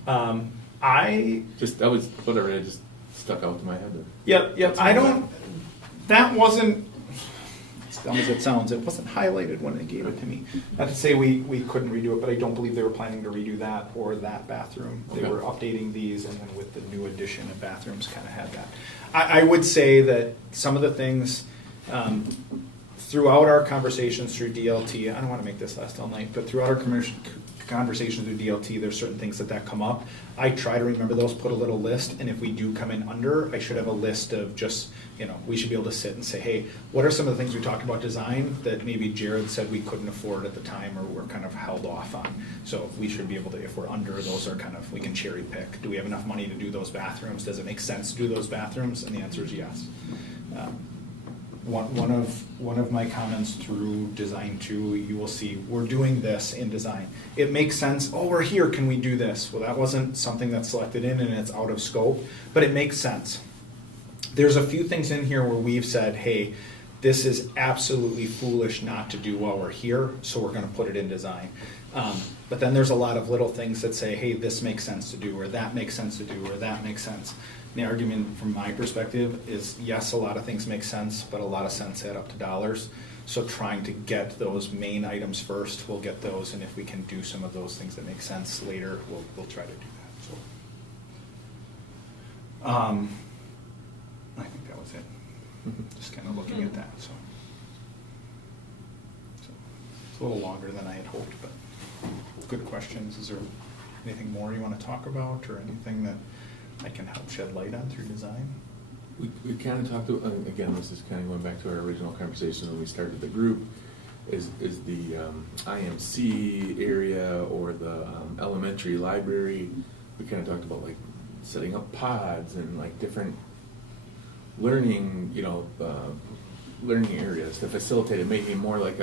That was, whatever, it just stuck out to my head. Yep, I don't, that wasn't, as dumb as it sounds, it wasn't highlighted when they gave it to me. Not to say we couldn't redo it, but I don't believe they were planning to redo that or that bathroom. They Okay. were updating these, and then with the new addition of bathrooms, kind of had that. I would say that some of the things, throughout our conversations through DLT, I don't want to make this last all night, but throughout our conversations through DLT, there's certain things that come up. I try to remember those, put a little list, and if we do come in under, I should have a list of just, we should be able to sit and say, hey, what are some of the things we talked about design that maybe Jared said we couldn't afford at the time or we're kind of held off on? So we should be able to, if we're under, those are kind of, we can cherry pick. Do we have enough money to do those bathrooms? Does it make sense to do those bathrooms? And the answer is yes. One of my comments through design 2, you will see we're doing this in design. It makes sense. Oh, we're here. Can we do this? Well, that wasn't something that's selected in, and it's out of scope, but it makes sense. There's a few things in here where we've said, hey, this is absolutely foolish not to do while we're here, so we're going to put it in design. But then there's a lot of little things that say, hey, this makes sense to do, or that makes sense to do, or that makes sense. The argument from my perspective is, yes, a lot of things make sense, but a lot of sense add up to dollars. So trying to get those main items first, we'll get those, and if we can do some of those things that make sense later, we'll try to do that. So, I think that was it. Just kind of looking at that. So it's a little longer than I had hoped, but good questions. Is there anything more you want to talk about, or anything that I can help shed light on through design? We kind of talked to, again, this is kind of going back to our original conversation when we started the group, is the IMC area or the elementary library. We kind of talked about like setting up pods and like different learning, learning areas to facilitate it, making it more like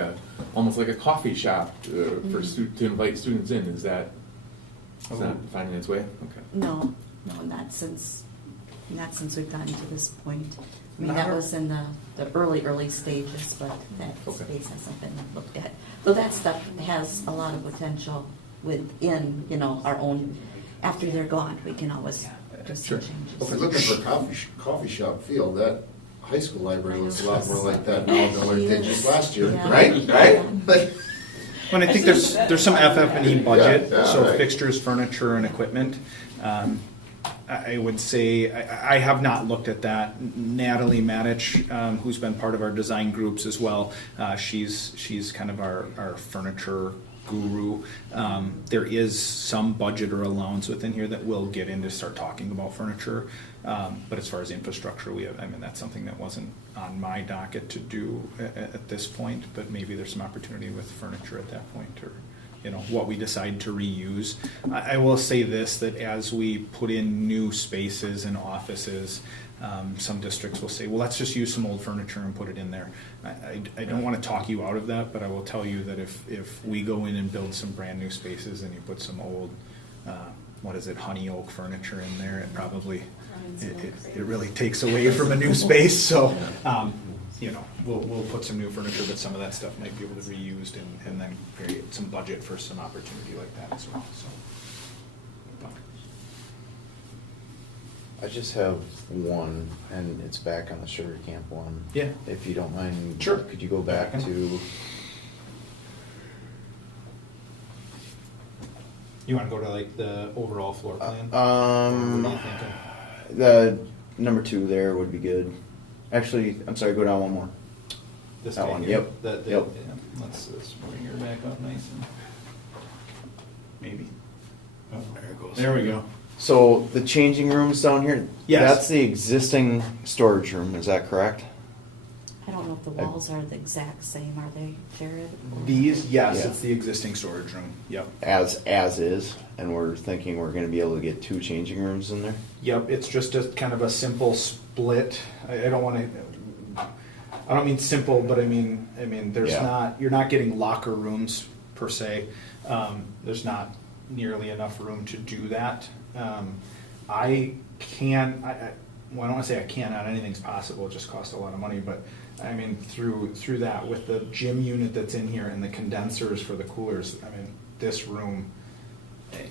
almost like a coffee shop for to invite students in. Is that finding its way? Okay. No, not since we've gotten to this point. I mean, Not- that was in the early stages, but that Okay. space hasn't been looked at. Though that stuff has a lot of potential within, our own, after they're gone, we can always do some Sure. changes. If you're looking for coffee shop feel, that high school library looks a lot more like that now than what it did just last year, Yeah. right? Like, Well, I think there's some FF&E budget, Yeah, so right. fixtures, furniture, and equipment. I would say, I have not looked at that. Natalie Matich, who's been part of our design groups as well, she's kind of our furniture guru. There is some budget or allowance within here that we'll get into, start talking about furniture. But as far as infrastructure, that's something that wasn't on my docket to do at this point, but maybe there's some opportunity with furniture at that point, or what we decide to reuse. I will say this, that as we put in new spaces and offices, some districts will say, well, let's just use some old furniture and put it in there. I don't want to talk you out of that, but I will tell you that if we go in and build some brand new spaces and you put some old, honey oak furniture in there, it probably, it really takes away from a new space. So, we'll put some new furniture, but some of that stuff might be able to be reused and then create some budget for some opportunity like that as well. So, I just have one, and it's back on the Sugar Camp one. Yeah. If you don't mind. Sure. Could you go back to, you want to go to like the overall floor plan? What are you thinking? the number 2 there would be good. Actually, I'm sorry, go down one more. This That guy one, here? yep, Yep. yep. Yeah. Let's bring her back up nice and maybe. Oh, There it goes. there we go. So the changing rooms down here, Yes. that's the existing storage room, is that correct? I don't know if the walls are the exact same, are they, Jared? These, yes, Yeah. it's the existing storage room. Yep. As is, and we're thinking we're gonna be able to get 2 changing rooms in there? Yep, it's just a kind of a simple split. I don't want to. I don't mean simple, but I mean there's Yeah. not. You're not getting locker rooms per se. There's not nearly enough room to do that. I can. Well, I don't want to say I can. Not anything's possible. It just costs a lot of money, but. I mean, through that, with the gym unit that's in here and the condensers for the coolers, I mean, this room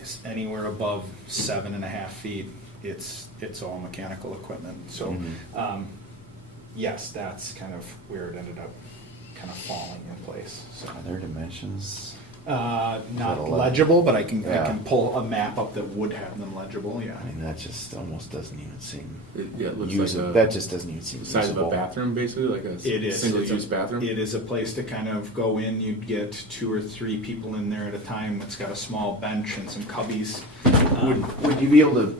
is anywhere above 7.5 feet. It's all mechanical equipment. So, yes, that's kind of where it ended up kind of falling in place. So, Are there dimensions? not legible, but I can Yeah. pull a map up that would have them legible. Yeah. I mean, that just almost doesn't even seem It looks usable. like That just doesn't even seem the size of a usable. bathroom, basically, like a It is. single-use It's bathroom. It is a place to kind of go in. You'd get 2 or 3 people in there at a time. It's got a small bench and some cubbies. Would you be able to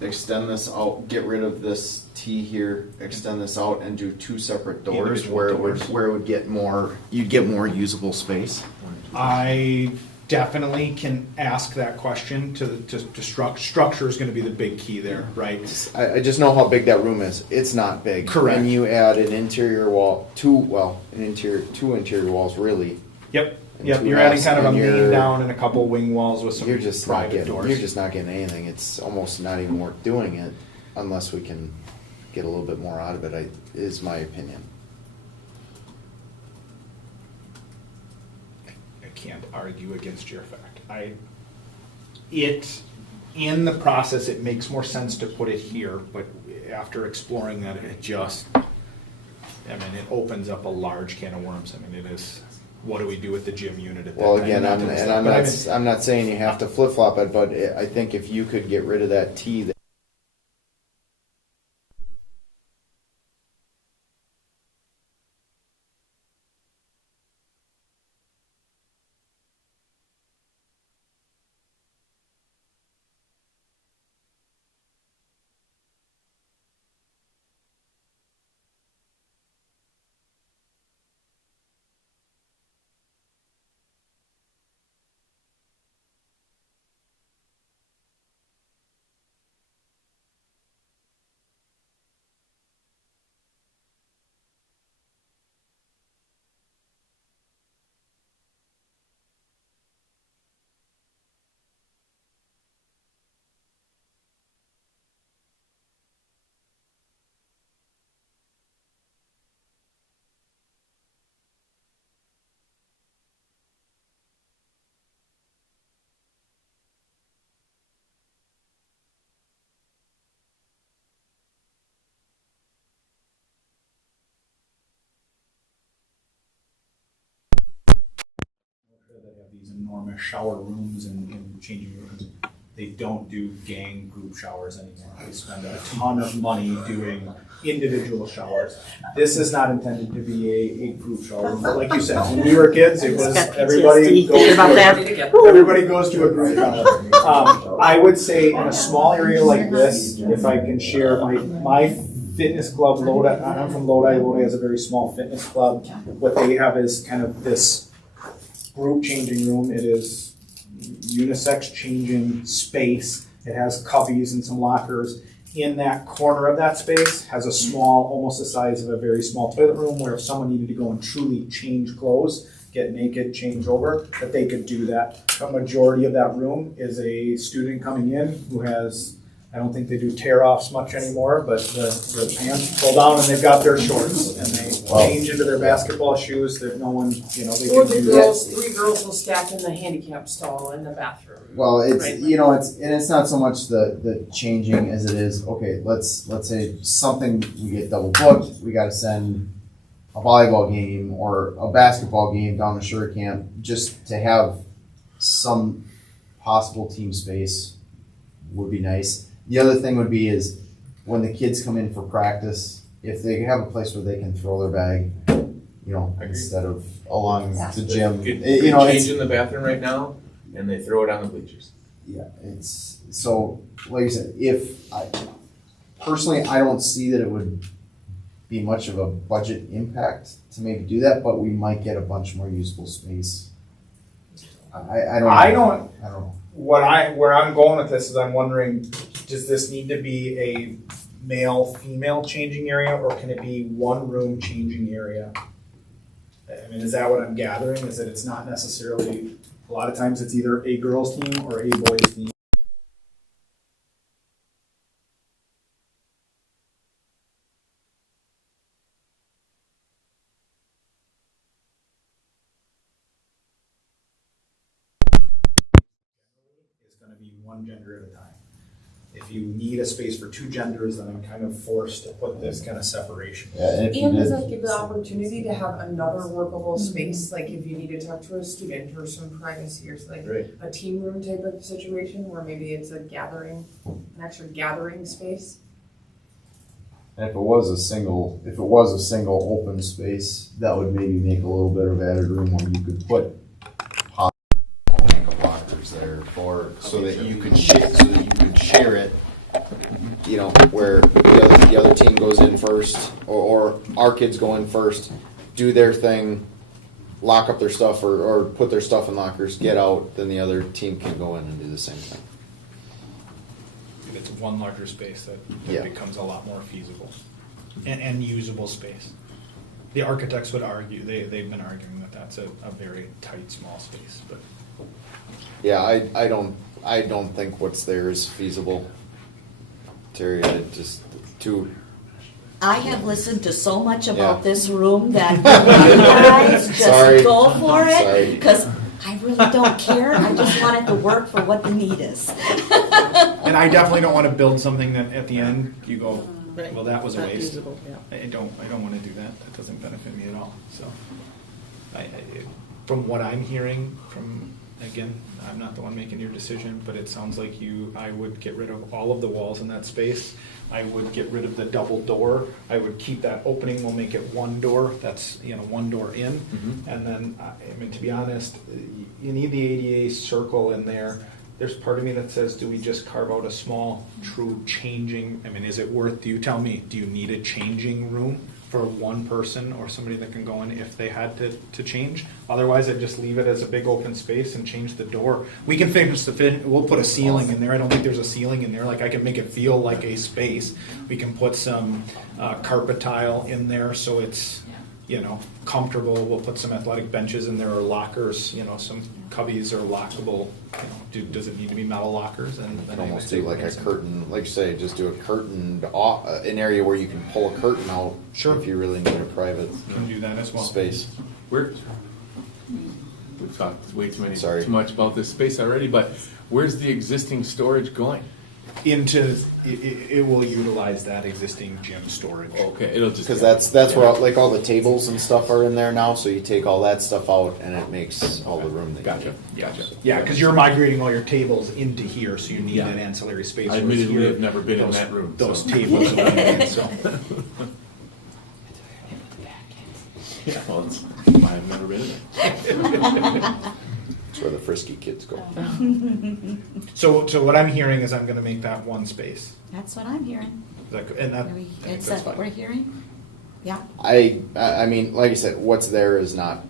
extend this out, get rid of this T here, extend this out and do 2 separate doors Individual where doors. it would get more, you'd get more usable space? I definitely can ask that question to structure is going to be the big key there, right? I just know how big that room is. It's not big. Correct. And you add an interior wall, 2 interior walls really. Yep. And Yep. 2 You're adding halves, kind of a and main you're- down and a couple wing walls with some You're just not private getting, doors. you're just not getting anything. It's almost not even worth doing it unless we can get a little bit more out of it, is my opinion. I can't argue against your fact. In the process, it makes more sense to put it here, but after exploring that, it opens up a large can of worms. I mean, it is, what do we do with the gym unit at that Well, time? again, But I'm not saying you have to flip flop it, but I think if you could get rid of that T that that have these enormous shower rooms and changing rooms. They don't do gang group showers anymore. They spend a ton of money doing individual showers. This is not intended to be a group shower room, but like you said, when we were kids, it was everybody goes about that. everybody goes to a group shower. I would say in a small area like this, if I can share my fitness club, Lodi, I'm from Lodi. Lodi has a very small fitness club. What they have is kind of this group changing room. It is unisex changing space. It has cubbies and some lockers. In that corner of that space has a small, almost the size of a very small toilet room where if someone needed to go and truly change clothes, get naked, change over, that they could do that. A majority of that room is a student coming in who has, I don't think they do tear-offs much anymore, but the pants pull down and they've got their shorts and they change into their basketball shoes that no one, they Or can the do girls, 3 girls will stack in the handicap stall in the bathroom. Well, it's Right. it's not so much the changing as it is, okay, let's say something, we get double booked, we gotta send a volleyball game or a basketball game down to Sugar Camp, just to have some possible team space would be nice. The other thing would be is when the kids come in for practice, if they have a place where they can throw their bag, instead of along the gym. Good it's- change in the bathroom right now, and they throw it on the bleachers. Yeah, it's, so, like you said, personally, I don't see that it would be much of a budget impact to maybe do that, but we might get a bunch more usable space. I don't know. I don't, I don't know. where I'm going with this is I'm wondering, does this need to be a male-female changing area, or can it be one room changing area? I mean, is that what I'm gathering? Is that it's not necessarily, a lot of times it's either a girls team or a boys team? It's gonna be one gender at a time. If you need a space for two genders, then I'm kind of forced to put this kind of separation. Yeah, and if you And does did, that give the opportunity to have another workable space, like if you need to talk to a student or some privacy or like Right. a team room type of situation where maybe it's a gathering, an extra gathering space? if it was a single open space, that would maybe make a little bit of added room where you could put Lockers there for, so that you could share it, you know, where the other team goes in first, or our kids go in first, do their thing, lock up their stuff or put their stuff in lockers, get out, then the other team can go in and do the same thing. If it's one larger space, that Yeah. becomes a lot more feasible and usable space. The architects would argue, they've been arguing that that's a very tight, small space, but. Yeah, I don't think what's there is feasible. Terry, I just too. I have listened to so much about Yeah. this room that you guys just Sorry. go for it, Sorry. because I really don't care. I just want it to work for what the need is. And I definitely don't want to build something that at the end you go, Right. well, that was a Not waste. usable, yeah. I don't want to do that. That doesn't benefit me at all. So, from what I'm hearing from, again, I'm not the one making your decision, but it sounds like I would get rid of all of the walls in that space. I would get rid of the double door. I would keep that opening. We'll make it one door. That's, one door in. Mhm. And then, I mean, to be honest, you need the ADA circle in there. There's part of me that says, do we just carve out a small, true changing? I mean, is it worth, you tell me, do you need a changing room for one person or somebody that can go in if they had to change? Otherwise, I'd just leave it as a big open space and change the door. We can finish we'll put a ceiling in there. I don't think there's a ceiling in there. Like, I can make it feel like a space. We can put some carpet tile in there so it's, comfortable. We'll put some athletic benches in there or lockers, some cubbies are lockable. Does it need to be metal lockers? And I'd almost do like a curtain, like you say, just do a curtained off, an area where you can pull a curtain out. Sure. If you really need a private Can do that as well. space. We've talked way too much about this space already, but where's the existing storage going? It will utilize that existing gym storage. Okay, it'll just. Because that's where like all the tables and stuff are in there now, so you take all that stuff out and it makes all the room that you Gotcha. need. Yeah, because you're migrating all your tables into here, so you need Yeah. that ancillary space. I whereas admittedly here, have never been in those- that room, Those so. tables. So. Yeah, well, it's why I've never been in it. That's where the frisky kids go. So what I'm hearing is I'm going to make that one space. That's what I'm hearing. And that, Are we- I think Is that's that what fine. we're hearing? Yeah. I mean, like I said, what's there is not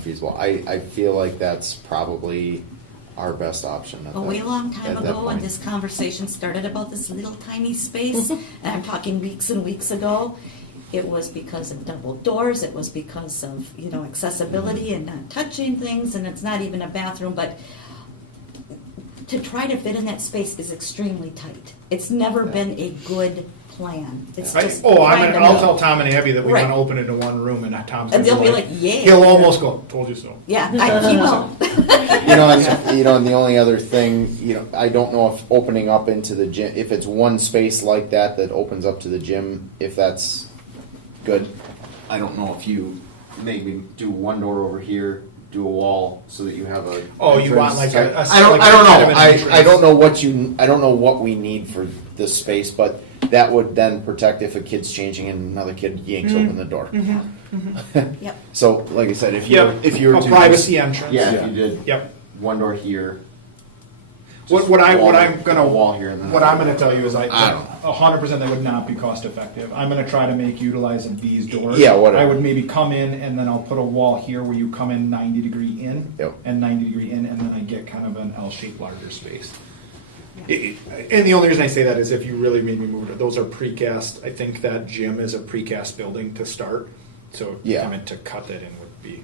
feasible. I feel like that's probably our best option. A way long time at that ago, when point. this conversation started about this little tiny space, and I'm talking weeks and weeks ago, it was because of double doors, it was because of, accessibility and not touching things, and it's not even a bathroom, but to try to fit in that space is extremely tight. It's never been a good plan. It's just I'll tell Tom and Abby that we Right. want to open into one room, and Tom's And gonna they'll be like, "Yeah." He'll almost go, "Told you so." Yeah, he will. And the only other thing, I don't know if opening up into the gym, if it's one space like that opens up to the gym, if that's good. I don't know if you maybe do one door over here, do a wall so that you have a. Oh, you want entrance like type- a I don't kind of know. an I entrance. don't know what we need for this space, but that would then protect if a kid's changing and another kid yanks open the door. Yep. So, like I said, if you Yep. if you were A to privacy entrance. yeah, if you did Yep. one door here. What just I'm wall- gonna a wall here and then what I'm gonna tell you is I don't know. 100% that would not be cost effective. I'm gonna try to make use of these doors. Yeah, whatever. I would maybe come in and then I'll put a wall here where you come in 90 degree in Yep. and 90 degree in, and then I get kind of an L-shaped larger space. And the only reason I say that is if you really made me move it, those are precast. I think that gym is a precast building to start. So Yeah. I meant to cut that in would be.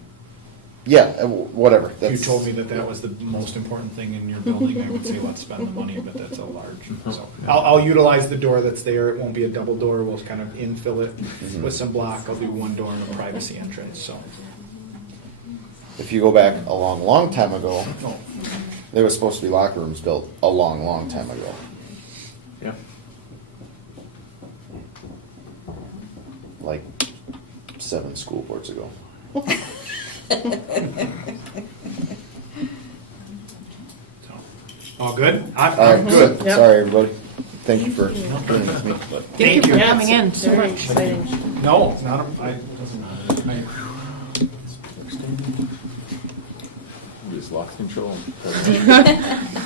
Yeah, whatever. If you told me that was the most important thing in your building, I would say let's spend the money, but that's a large. So I'll utilize the door that's there. It won't be a double door. We'll kind of infill it with some block. I'll do one door and a privacy entrance. So If you go back a long time ago, there was supposed to be locker rooms built a long time ago. Yeah. Like 7 school boards ago. all good. All right, good. Yep. Sorry, everybody. Thank you for doing this with me. But Thank you for Yeah, coming in so very much. exciting. No, it's not. Doesn't matter. We just lost control.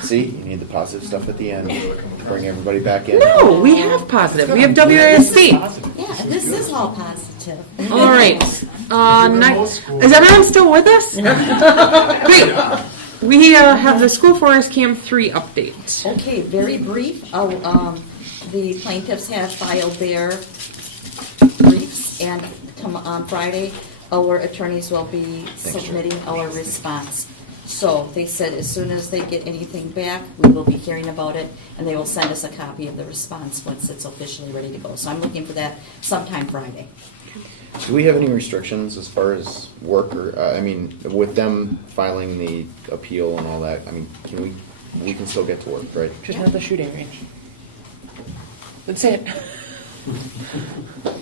see, you need the positive stuff at the end to bring everybody back in. No, we have positive. We have WASB. Yeah, this is all positive. All right. Is everyone still with us? Great. We have the School Forest Camp 3 update. Okay, very brief. The plaintiffs have filed their briefs, and on Friday, our attorneys will be submitting our response. So they said as soon as they get anything back, we will be hearing about it, and they will send us a copy of the response once it's officially ready to go. So I'm looking for that sometime Friday. Do we have any restrictions as far as work, or I mean, with them filing the appeal and all that? I mean, can we can still get to work, right? Just not the shooting range. That's it.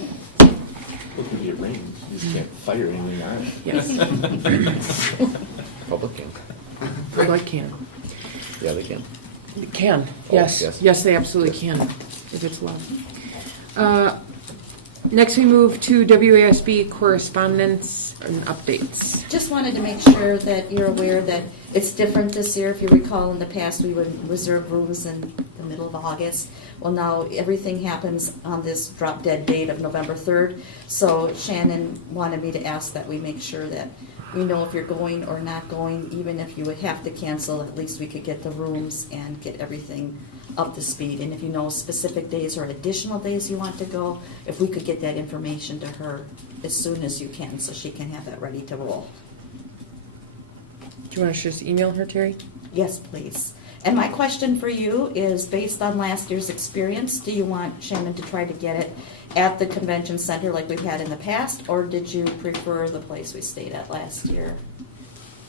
It can be arranged. You just can't fire anything on it. Yes. Public can. Public can. Yeah, they can. It can. Oh, Yes. yes. Yes, they absolutely can, if it's allowed. Next, we move to WASB correspondence and updates. Just wanted to make sure that you're aware that it's different this year. If you recall, in the past, we would reserve rooms in the middle of August. Well, now everything happens on this drop dead date of November 3rd. So Shannon wanted me to ask that we make sure that we know if you're going or not going. Even if you would have to cancel, at least we could get the rooms and get everything up to speed. And if you know specific days or additional days you want to go, if we could get that information to her as soon as you can, so she can have that ready to roll. Do you want to just email her, Terry? Yes, please. And my question for you is, based on last year's experience, do you want Shannon to try to get it at the convention center like we've had in the past, or did you prefer the place we stayed at last year?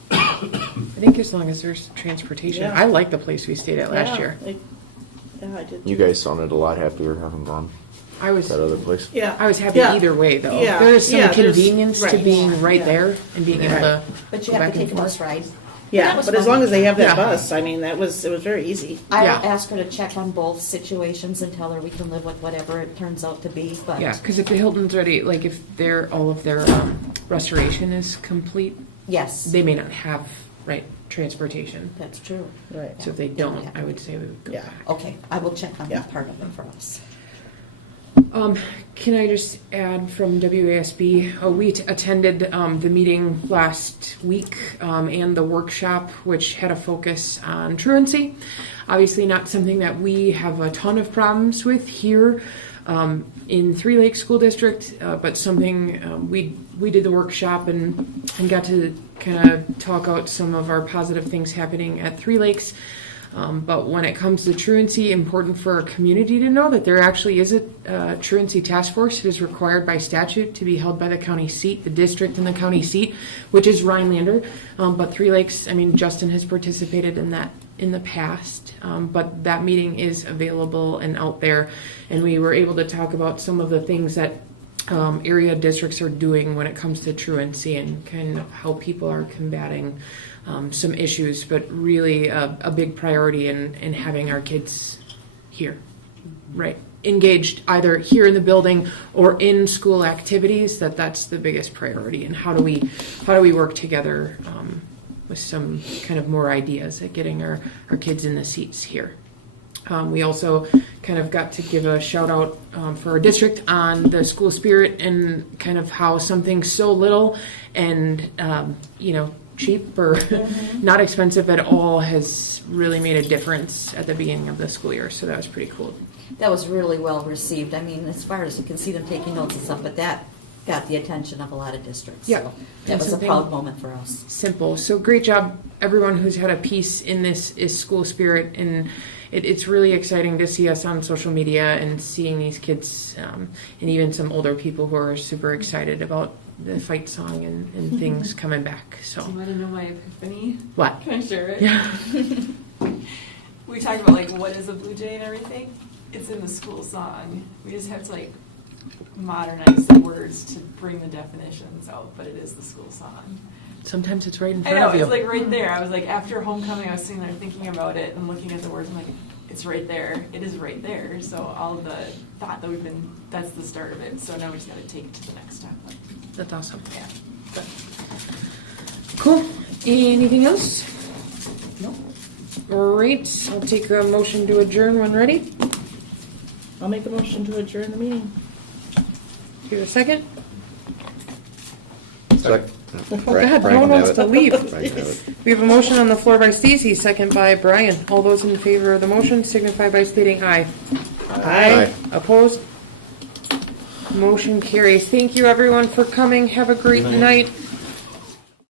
I think as long as there's transportation. Yeah. I like the place we stayed at last year. Yeah, I did. You guys sounded a lot happier having gone I was that other place. Yeah. I was happy Yeah. either way, though. Yeah. There's some Yeah, there's- convenience to right. being right Yeah. there and being able to But go you have back to and take a bus forth. ride. Yeah, That was but as fun. long as they have that Yeah. bus, I mean, it was very easy. I Yeah. will ask her to check on both situations and tell her we can live with whatever it turns out to be, but. Yeah, because if the Hilton's ready, like if all of their restoration is complete, Yes, they may not have transportation. that's true. Right. So if they don't, I would say we would go Yeah. back. Okay, I will check on Yeah. that part of it for us. Can I just add from WASB, we attended the meeting last week and the workshop, which had a focus on truancy. Obviously not something that we have a ton of problems with here in Three Lakes School District, but something we did the workshop and got to kind of talk out some of our positive things happening at Three Lakes. But when it comes to truancy, important for our community to know that there actually is a truancy task force. It is required by statute to be held by the county seat, the district and the county seat, which is Rhinelander. But Three Lakes, I mean, Justin has participated in that in the past. But that meeting is available and out there. And we were able to talk about some of the things that area districts are doing when it comes to truancy and kind of how people are combating some issues, but really a big priority in having our kids here, right? Engaged either here in the building or in school activities. That's the biggest priority. And how do we work together with some kind of more ideas at getting our kids in the seats here? We also kind of got to give a shout out for our district on the school spirit and kind of how something so little and cheap or not expensive at all has really made a difference at the beginning of the school year. So that was pretty cool. That was really well received. I mean, as far as you can see them taking notes and stuff, but that got the attention of a lot of districts. Yeah. So that was a proud moment for us. Simple. So great job, everyone who's had a piece in this is school spirit, and it's really exciting to see us on social media and seeing these kids and even some older people who are super excited about the fight song and things coming back. So Do you want to know my epiphany? What? Can I share it? Yeah. We talked about like what is a blue jay and everything. It's in the school song. We just have to like modernize the words to bring the definitions out, but it is the school song. Sometimes it's right in I front know, of you. it's like right there. I was like, after homecoming, I was sitting there thinking about it and looking at the words. I'm like, it's right there. It is right there. So all of the thought that that's the start of it. So now we just got to take it to the next step. That's awesome. Yeah. Cool. Anything else? No. All right. I'll take a motion to adjourn when ready. I'll make a motion to adjourn the meeting. Give a second. Sec- Oh, God, no one wants to leave. Brian can have it. We have a motion on the floor by Stacy, second by Brian. All those in favor of the motion signify by stating aye. Aye. Opposed? Motion carries. Thank you, everyone, for coming. Have a great night.